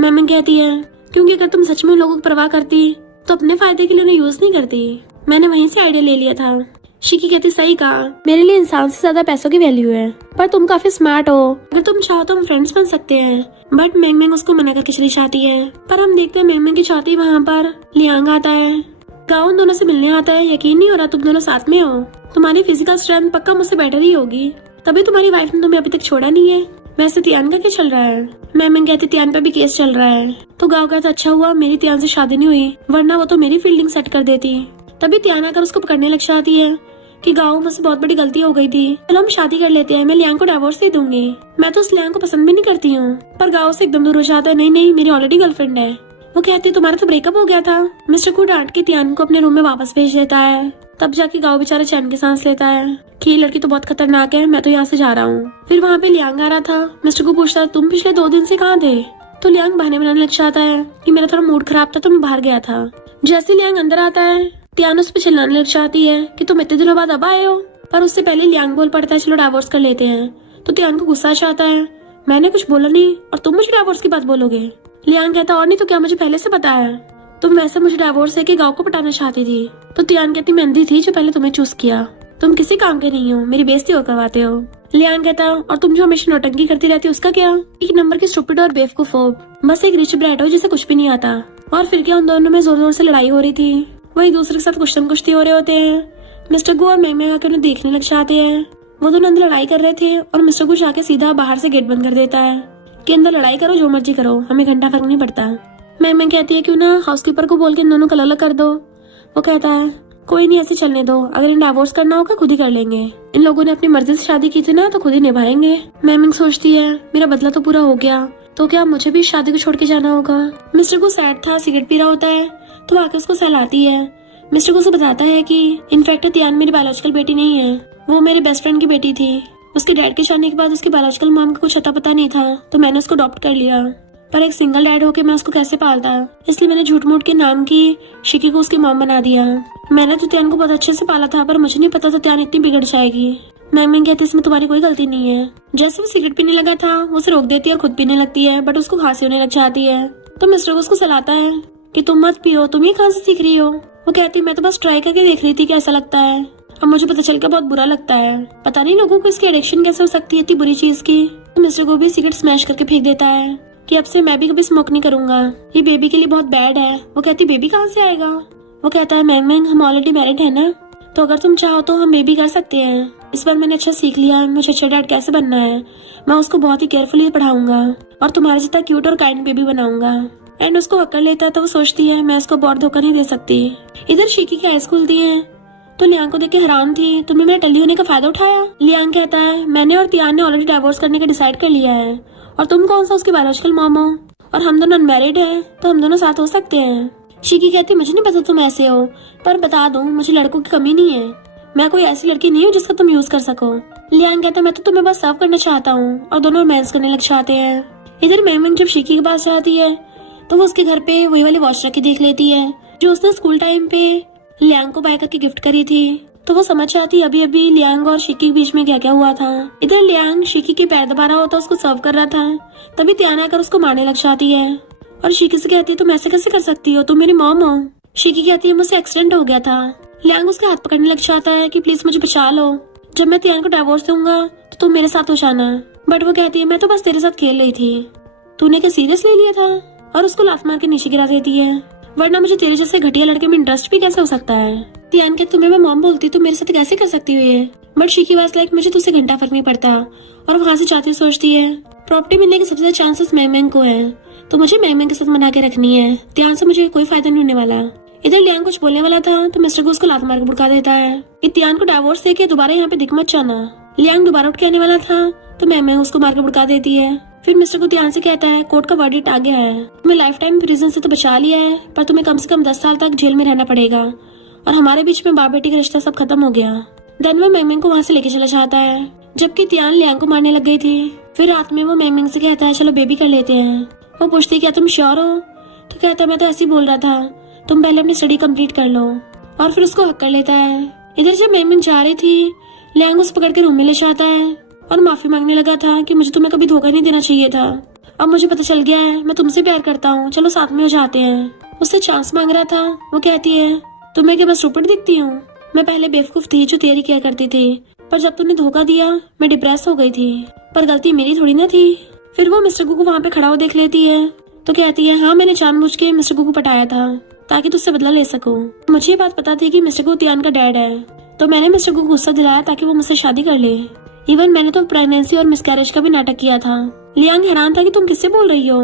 मैंगमिंग कहती है क्योंकि अगर तुम सच में लोगों को परवाह करती तो अपने फायदे के लिए उन्हें यूज नहीं करती, मैंने वहीं से आइडिया ले लिया था। शिकी कहती सही कहा, मेरे लिए इंसान से ज्यादा पैसों की वैल्यू है, पर तुम काफी स्मार्ट हो, अगर तुम चाहो तो हम फ्रेंड्स बन सकते हैं। बट मैंगमिंग उसको मना करके चली जाती है। पर हम देखते हैं मैंगमिंग की चाहती वहाँ पर लियांग आता है, गाँव उन दोनों से मिलने आता है। यकीन नहीं हो रहा तुम दोनों साथ में हो, तुम्हारी फिजिकल स्ट्रेंथ पक्का मुझसे बेटर ही होगी, तभी तुम्हारी वाइफ ने तुम्हें अभी तक छोड़ा नहीं है। वैसे त्यान का क्या चल रहा है? मैंगमिंग कहती त्यान पे भी केस चल रहा है। तो गाँव कहता अच्छा हुआ मेरी त्यान से शादी नहीं हुई, वरना वो तो मेरी फील्डिंग सेट कर देती। तभी त्यान आकर उसको पकड़ने लग जाती है कि गाँव मुझसे बहुत बड़ी गलती हो गई थी, चलो हम शादी कर लेते हैं, मैं लियांग को डिवोर्स दे दूंगी, मैं तो उस लियांग को पसंद भी नहीं करती हूँ। पर गाँव से एकदम दूर हो जाता है, नहीं नहीं मेरी ऑलरेडी गर्लफ्रेंड है। वो कहती है तुम्हारा तो ब्रेकअप हो गया था। मिस्टर को डांट के त्यान को अपने रूम में वापस भेज देता है। तब जाके गाँव बेचारा चैन की सांस लेता है कि ये लड़की तो बहुत खतरनाक है, मैं तो यहाँ से जा रहा हूँ। फिर वहाँ पे लियांग आ रहा था। मिस्टर को पूछता है तुम पिछले 2 दिन से कहाँ थे? तो लियांग बहाने बनाने लग जाता है कि मेरा थोड़ा मूड खराब था तो मैं बाहर गया था। जैसे लियांग अंदर आता है त्यान उस पर चिल्लाने लग जाती है कि तुम इतने दिनों बाद अब आए हो। पर उससे पहले लियांग बोल पड़ता है चलो डिवोर्स कर लेते हैं। तो त्यान को गुस्सा आता है, मैंने कुछ बोला नहीं और तुम मुझे डिवोर्स की बात बोलोगे? लियांग कहता और नहीं तो क्या, मुझे पहले से पता है, तुम वैसे मुझे डिवोर्स है कि गाँव को पटाना चाहती थी। तो त्यान कहती मैं अंधी थी जो पहले तुम्हें चूज किया, तुम किसी काम के नहीं हो, मेरी बेइज्जती और करवाते हो। लियांग कहता और तुम जो हमेशा नौटंकी करती रहती हो उसका क्या? एक नंबर की स्टूपिड और बेवकूफ हो, बस एक रिच ब्रैट हो जिसे कुछ भी नहीं आता। और फिर क्या उन दोनों में जोर जोर से लड़ाई हो रही थी, वो एक दूसरे के साथ कुश्ती हो रहे होते हैं। मिस्टर गु और मैंगमिंग आकर उन्हें देखने लग जाते हैं। वो दोनों अंदर लड़ाई कर रहे थे और मिस्टर गु जाके सीधा बाहर से गेट बंद कर देता है कि अंदर लड़ाई करो जो मर्जी करो, हमें घंटा फर्क नहीं पड़ता। मैंगमिंग कहती है क्यों ना हाउसकीपर को बोल के इन दोनों को अलग कर दो। वो कहता है कोई नहीं ऐसे चलने दो, अगर इन डिवोर्स करना होगा खुद ही कर लेंगे, इन लोगों ने अपनी मर्जी से शादी की थी ना तो खुद ही निभाएंगे। मैंगमिंग सोचती है मेरा बदला तो पूरा हो गया, तो क्या मुझे भी शादी को छोड़ के जाना होगा? मिस्टर को सैड था, सिगरेट पी रहा होता है तो आके उसको सहलाती है। मिस्टर को उसे बताता है कि इनफैक्ट त्यान मेरी बायोलॉजिकल बेटी नहीं है, वो मेरे बेस्ट फ्रेंड की बेटी थी। उसके डैड के जाने के बाद उसकी बायोलॉजिकल मॉम का कुछ अता पता नहीं था तो मैंने उसको अडॉप्ट कर लिया, पर एक सिंगल डैड होके मैं उसको कैसे पालता, इसलिए मैंने झूठ मूठ के नाम की शिकी को उसकी मॉम बना दिया। मैंने तो त्यान को बहुत अच्छे से पाला था पर मुझे नहीं पता था त्यान इतनी बिगड़ जाएगी। मैंगमिंग कहती इसमें तुम्हारी कोई गलती नहीं है। जैसे वो सिगरेट पीने लगा था वो उसे रोक देती है और खुद पीने लगती है, बट उसको खांसी होने लग जाती है। तो मिस्टर को उसको सलाहता है कि तुम मत पियो, तुम ये कहाँ से सीख रही हो? वो कहती मैं तो बस ट्राई करके देख रही थी कैसा लगता है, अब मुझे पता चल के बहुत बुरा लगता है, पता नहीं लोगों को इसकी एडिक्शन कैसे हो सकती है इतनी बुरी चीज की। तो मिस्टर को भी सिगरेट स्मैश करके फेंक देता है कि अब से मैं भी कभी स्मोक नहीं करूंगा, ये बेबी के लिए बहुत बैड है। वो कहती बेबी कहाँ से आएगा? वो कहता है मैंगमिंग हम ऑलरेडी मैरिड है ना, तो अगर तुम चाहो तो हम बेबी कर सकते हैं। इस बार मैंने अच्छा सीख लिया है मुझे अच्छा डैड कैसे बनना है, मैं उसको बहुत ही केयरफुली पढ़ाऊंगा और तुम्हारे जितना क्यूट और काइंड बेबी बनाऊंगा। एंड उसको अक्ल लेता है तो वो सोचती है मैं उसको बहुत धोखा नहीं दे सकती। इधर शिकी की आइज खुलती है तो लियांग को देख के हैरान थी, तुमने मेरे टल्ली होने का फायदा उठाया? लियांग कहता है मैंने और त्यान ने ऑलरेडी डिवोर्स करने का डिसाइड कर लिया है और तुम कौन सा उसकी बायोलॉजिकल मॉम हो, और हम दोनों अनमैरिड हैं तो हम दोनों साथ हो सकते हैं। शिकी कहती मुझे नहीं पता तुम ऐसे हो, पर बता दूं मुझे लड़कों की कमी नहीं है, मैं कोई ऐसी लड़की नहीं हूँ जिसका तुम यूज कर सको। लियांग कहता मैं तो तुम्हें बस सर्व करना चाहता हूँ, और दोनों रोमांस करने लग जाते हैं। इधर मैंगमिंग जब शिकी के पास जाती है तो वो उसके घर पे वही वाली वॉच रखी देख लेती है जो उसने स्कूल टाइम पे लियांग को बाय करके गिफ्ट करी थी। तो वो समझ जाती अभी अभी लियांग और शिकी के बीच में क्या क्या हुआ था। इधर लियांग शिकी के पैर दबा रहा होता, उसको सर्व कर रहा था, तभी त्यान आकर उसको मारने लग जाती है और शिकी से कहती है तुम ऐसे कैसे कर सकती हो, तुम मेरी मॉम हो। शिकी कहती है मुझसे एक्सीडेंट हो गया था। लियांग उसका हाथ पकड़ने लग जाता है कि प्लीज मुझे बचा लो, जब मैं त्यान को डिवोर्स दूंगा तो तुम मेरे साथ हो जाना। बट वो कहती है मैं तो बस तेरे साथ खेल रही थी, तूने क्या सीरियस ले लिया था, और उसको लात मार के नीचे गिरा देती है, वरना मुझे तेरे जैसे घटिया लड़के में इंटरेस्ट भी कैसे हो सकता है। त्यान के तुम्हें मैं मॉम बोलती तो मेरे साथ कैसे कर सकती हो ये। बट शिकी वाज लाइक मुझे तुझसे घंटा फर्क नहीं पड़ता, और वहां से जाती सोचती है प्रॉपर्टी मिलने के सबसे ज्यादा चांसेस मैंग को है, तो मुझे मैंग के साथ मना के रखनी है, त्यान से मुझे कोई फायदा नहीं होने वाला। इधर लियांग कुछ बोलने वाला था तो मिस्टर को उसको लात मार के भड़का देता है कि त्यान को डिवोर्स देके दोबारा यहाँ पे दिख मत जाना। लियांग दोबारा उठ के आने वाला था तो मैंग उसको मार के भड़का देती है। फिर मिस्टर को त्यान से कहता है कोर्ट का वर्डिक्ट आ गया है, तुम्हें लाइफ टाइम प्रिजन से तो बचा लिया है, पर तुम्हें कम से कम 10 साल तक जेल में रहना पड़ेगा, और हमारे बीच में बाप बेटी का रिश्ता सब खत्म हो गया। देन वो मैंग को वहाँ से लेके चला जाता है, जबकि त्यान लियांग को मारने लग गई थी। फिर रात में वो मैंग से कहता है चलो बेबी कर लेते हैं। वो पूछती है क्या तुम श्योर हो, तो कहता है मैं तो ऐसे ही बोल रहा था, तुम पहले अपनी स्टडी कंप्लीट कर लो, और फिर उसको हक कर लेता है। इधर जब मैंग जा रही थी लियांग उसे पकड़ के रूम में ले जाता है और माफी मांगने लगा था कि मुझे तुम्हें कभी धोखा नहीं देना चाहिए था, अब मुझे पता चल गया है मैं तुमसे प्यार करता हूँ, चलो साथ में हो जाते हैं। उससे चांस मांग रहा था। वो कहती है तुम्हें क्या मैं स्टूपिड दिखती हूँ, मैं पहले बेवकूफ थी जो तेरी केयर करती थी, पर जब तुमने धोखा दिया मैं डिप्रेस हो गई थी, पर गलती मेरी थोड़ी ना थी। फिर वो मिस्टर गुगु वहाँ पे खड़ा हो देख लेती है तो कहती है हाँ मैंने जानबूझ के मिस्टर गुगु पटाया था ताकि तुझसे बदला ले सकूं। मुझे ये बात पता थी कि मिस्टर गुगु त्यान का डैड है, तो मैंने मिस्टर गुगु गुस्सा दिलाया ताकि वो मुझसे शादी कर ले। इवन मैंने तो प्रेगनेंसी और मिसकैरेज का भी नाटक किया था। लियांग हैरान था कि तुम किससे बोल रही हो,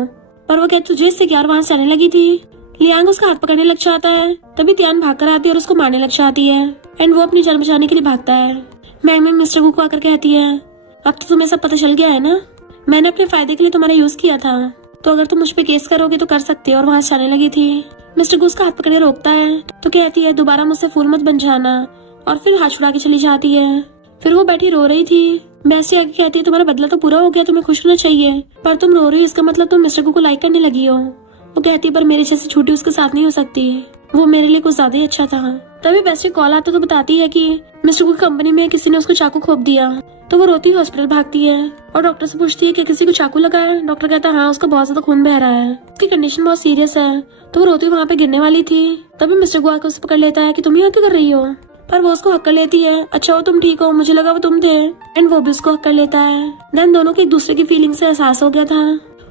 पर वो कहती तुझे इससे क्या, वहां से आने लगी थी। लियांग उसका हाथ पकड़ने लग जाता है, तभी त्यान भाग कर आती है और उसको मारने लग जाती है, एंड वो अपनी जान बचाने के लिए भागता है। मैंग मिस्टर गुगु को आकर कहती है अब तो तुम्हें सब पता चल गया है ना, मैंने अपने फायदे के लिए तुम्हारा यूज किया था, तो अगर तुम मुझ पे केस करोगे तो कर सकते हो, और वहां से आने लगी थी। मिस्टर गुगु उसका हाथ पकड़े रोकता है तो कहती है दोबारा मुझसे फूल मत बन जाना, और फिर हाथ छुड़ा के चली जाती है। फिर वो बैठी रो रही थी। बैसी आगे कहती है तुम्हारा बदला तो पूरा हो गया, तुम्हें खुश होना चाहिए, पर तुम रो रही हो इसका मतलब तुम मिस्टर को लाइक करने लगी हो। वो कहती है पर मेरे जैसी छुट्टी उसके साथ नहीं हो सकती, वो मेरे लिए कुछ ज्यादा ही अच्छा था। तभी बेस्टी कॉल आता तो बताती है कि मिस्टर की कंपनी में किसी ने उसको चाकू खोप दिया। तो वो रोती हॉस्पिटल भागती है और डॉक्टर से पूछती है कि किसी को चाकू लगा है। डॉक्टर कहता है हाँ उसका बहुत ज्यादा खून बह रहा है, उसकी कंडीशन बहुत सीरियस है। तो वो रोती वहाँ पे गिरने वाली थी, तभी मिस्टर गुआ को उसे पकड़ लेता है कि तुम यहाँ क्या कर रही हो, पर वो उसको हक कर लेती है। अच्छा हो तुम ठीक हो, मुझे लगा वो तुम थे, एंड वो भी उसको हक कर लेता है। देन दोनों को एक दूसरे की फीलिंग से एहसास हो गया था,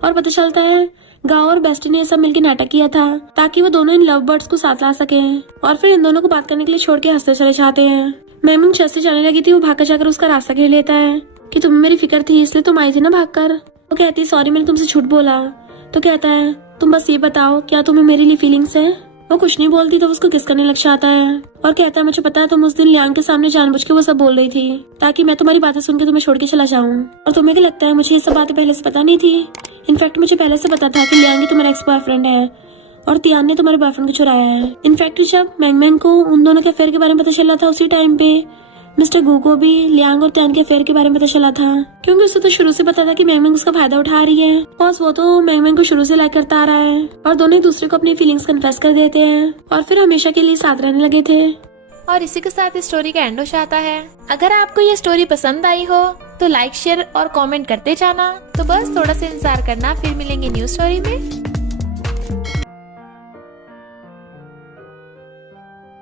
और पता चलता है गाँव और बेस्टी ने सब मिलकर नाटक किया था ताकि वो दोनों इन लव बर्ड्स को साथ ला सके, और फिर इन दोनों को बात करने के लिए छोड़ के हंसते चले जाते हैं। मैमून चर्च से जाने लगी थी, वो भागकर जाकर उसका रास्ता घेर लेता है कि तुम्हें मेरी फिक्र थी इसलिए तुम आई थी ना भागकर। वो कहती है सॉरी मैंने तुमसे झूठ बोला। तो कहता है तुम बस ये बताओ क्या तुम्हें मेरे लिए फीलिंग्स है। वो कुछ नहीं बोलती तो उसको किस करने लग जाता है और कहता है मुझे पता है तुम उस दिन लियांग के सामने जानबूझ के वो सब बोल रही थी ताकि मैं तुम्हारी बातें सुन के तुम्हें छोड़ के चला जाऊं, और तुम्हें क्या लगता है मुझे ये सब बातें पहले से पता नहीं थी। इनफैक्ट मुझे पहले से पता था कि लियांग तुम्हारा एक्स बॉयफ्रेंड है और त्यान ने तुम्हारे बॉयफ्रेंड को चुराया है। इनफैक्ट जब मैंग को उन दोनों के अफेयर के बारे में पता चला था उसी टाइम पे मिस्टर गू को भी लियांग और त्यान के अफेयर के बारे में पता चला था, क्योंकि उसे तो शुरू से पता था कि मैंग उसका फायदा उठा रही है और वो तो मैंग को शुरू से लाइक करता आ रहा है, और दोनों एक दूसरे को अपनी फीलिंग्स कन्फेस कर देते हैं और फिर हमेशा के लिए साथ रहने लगे थे। और इसी के साथ इस स्टोरी का एंड हो जाता है। अगर आपको ये स्टोरी पसंद आई हो तो लाइक शेयर और कमेंट करते जाना। तो बस थोड़ा सा इंतजार करना, फिर मिलेंगे न्यू स्टोरी में।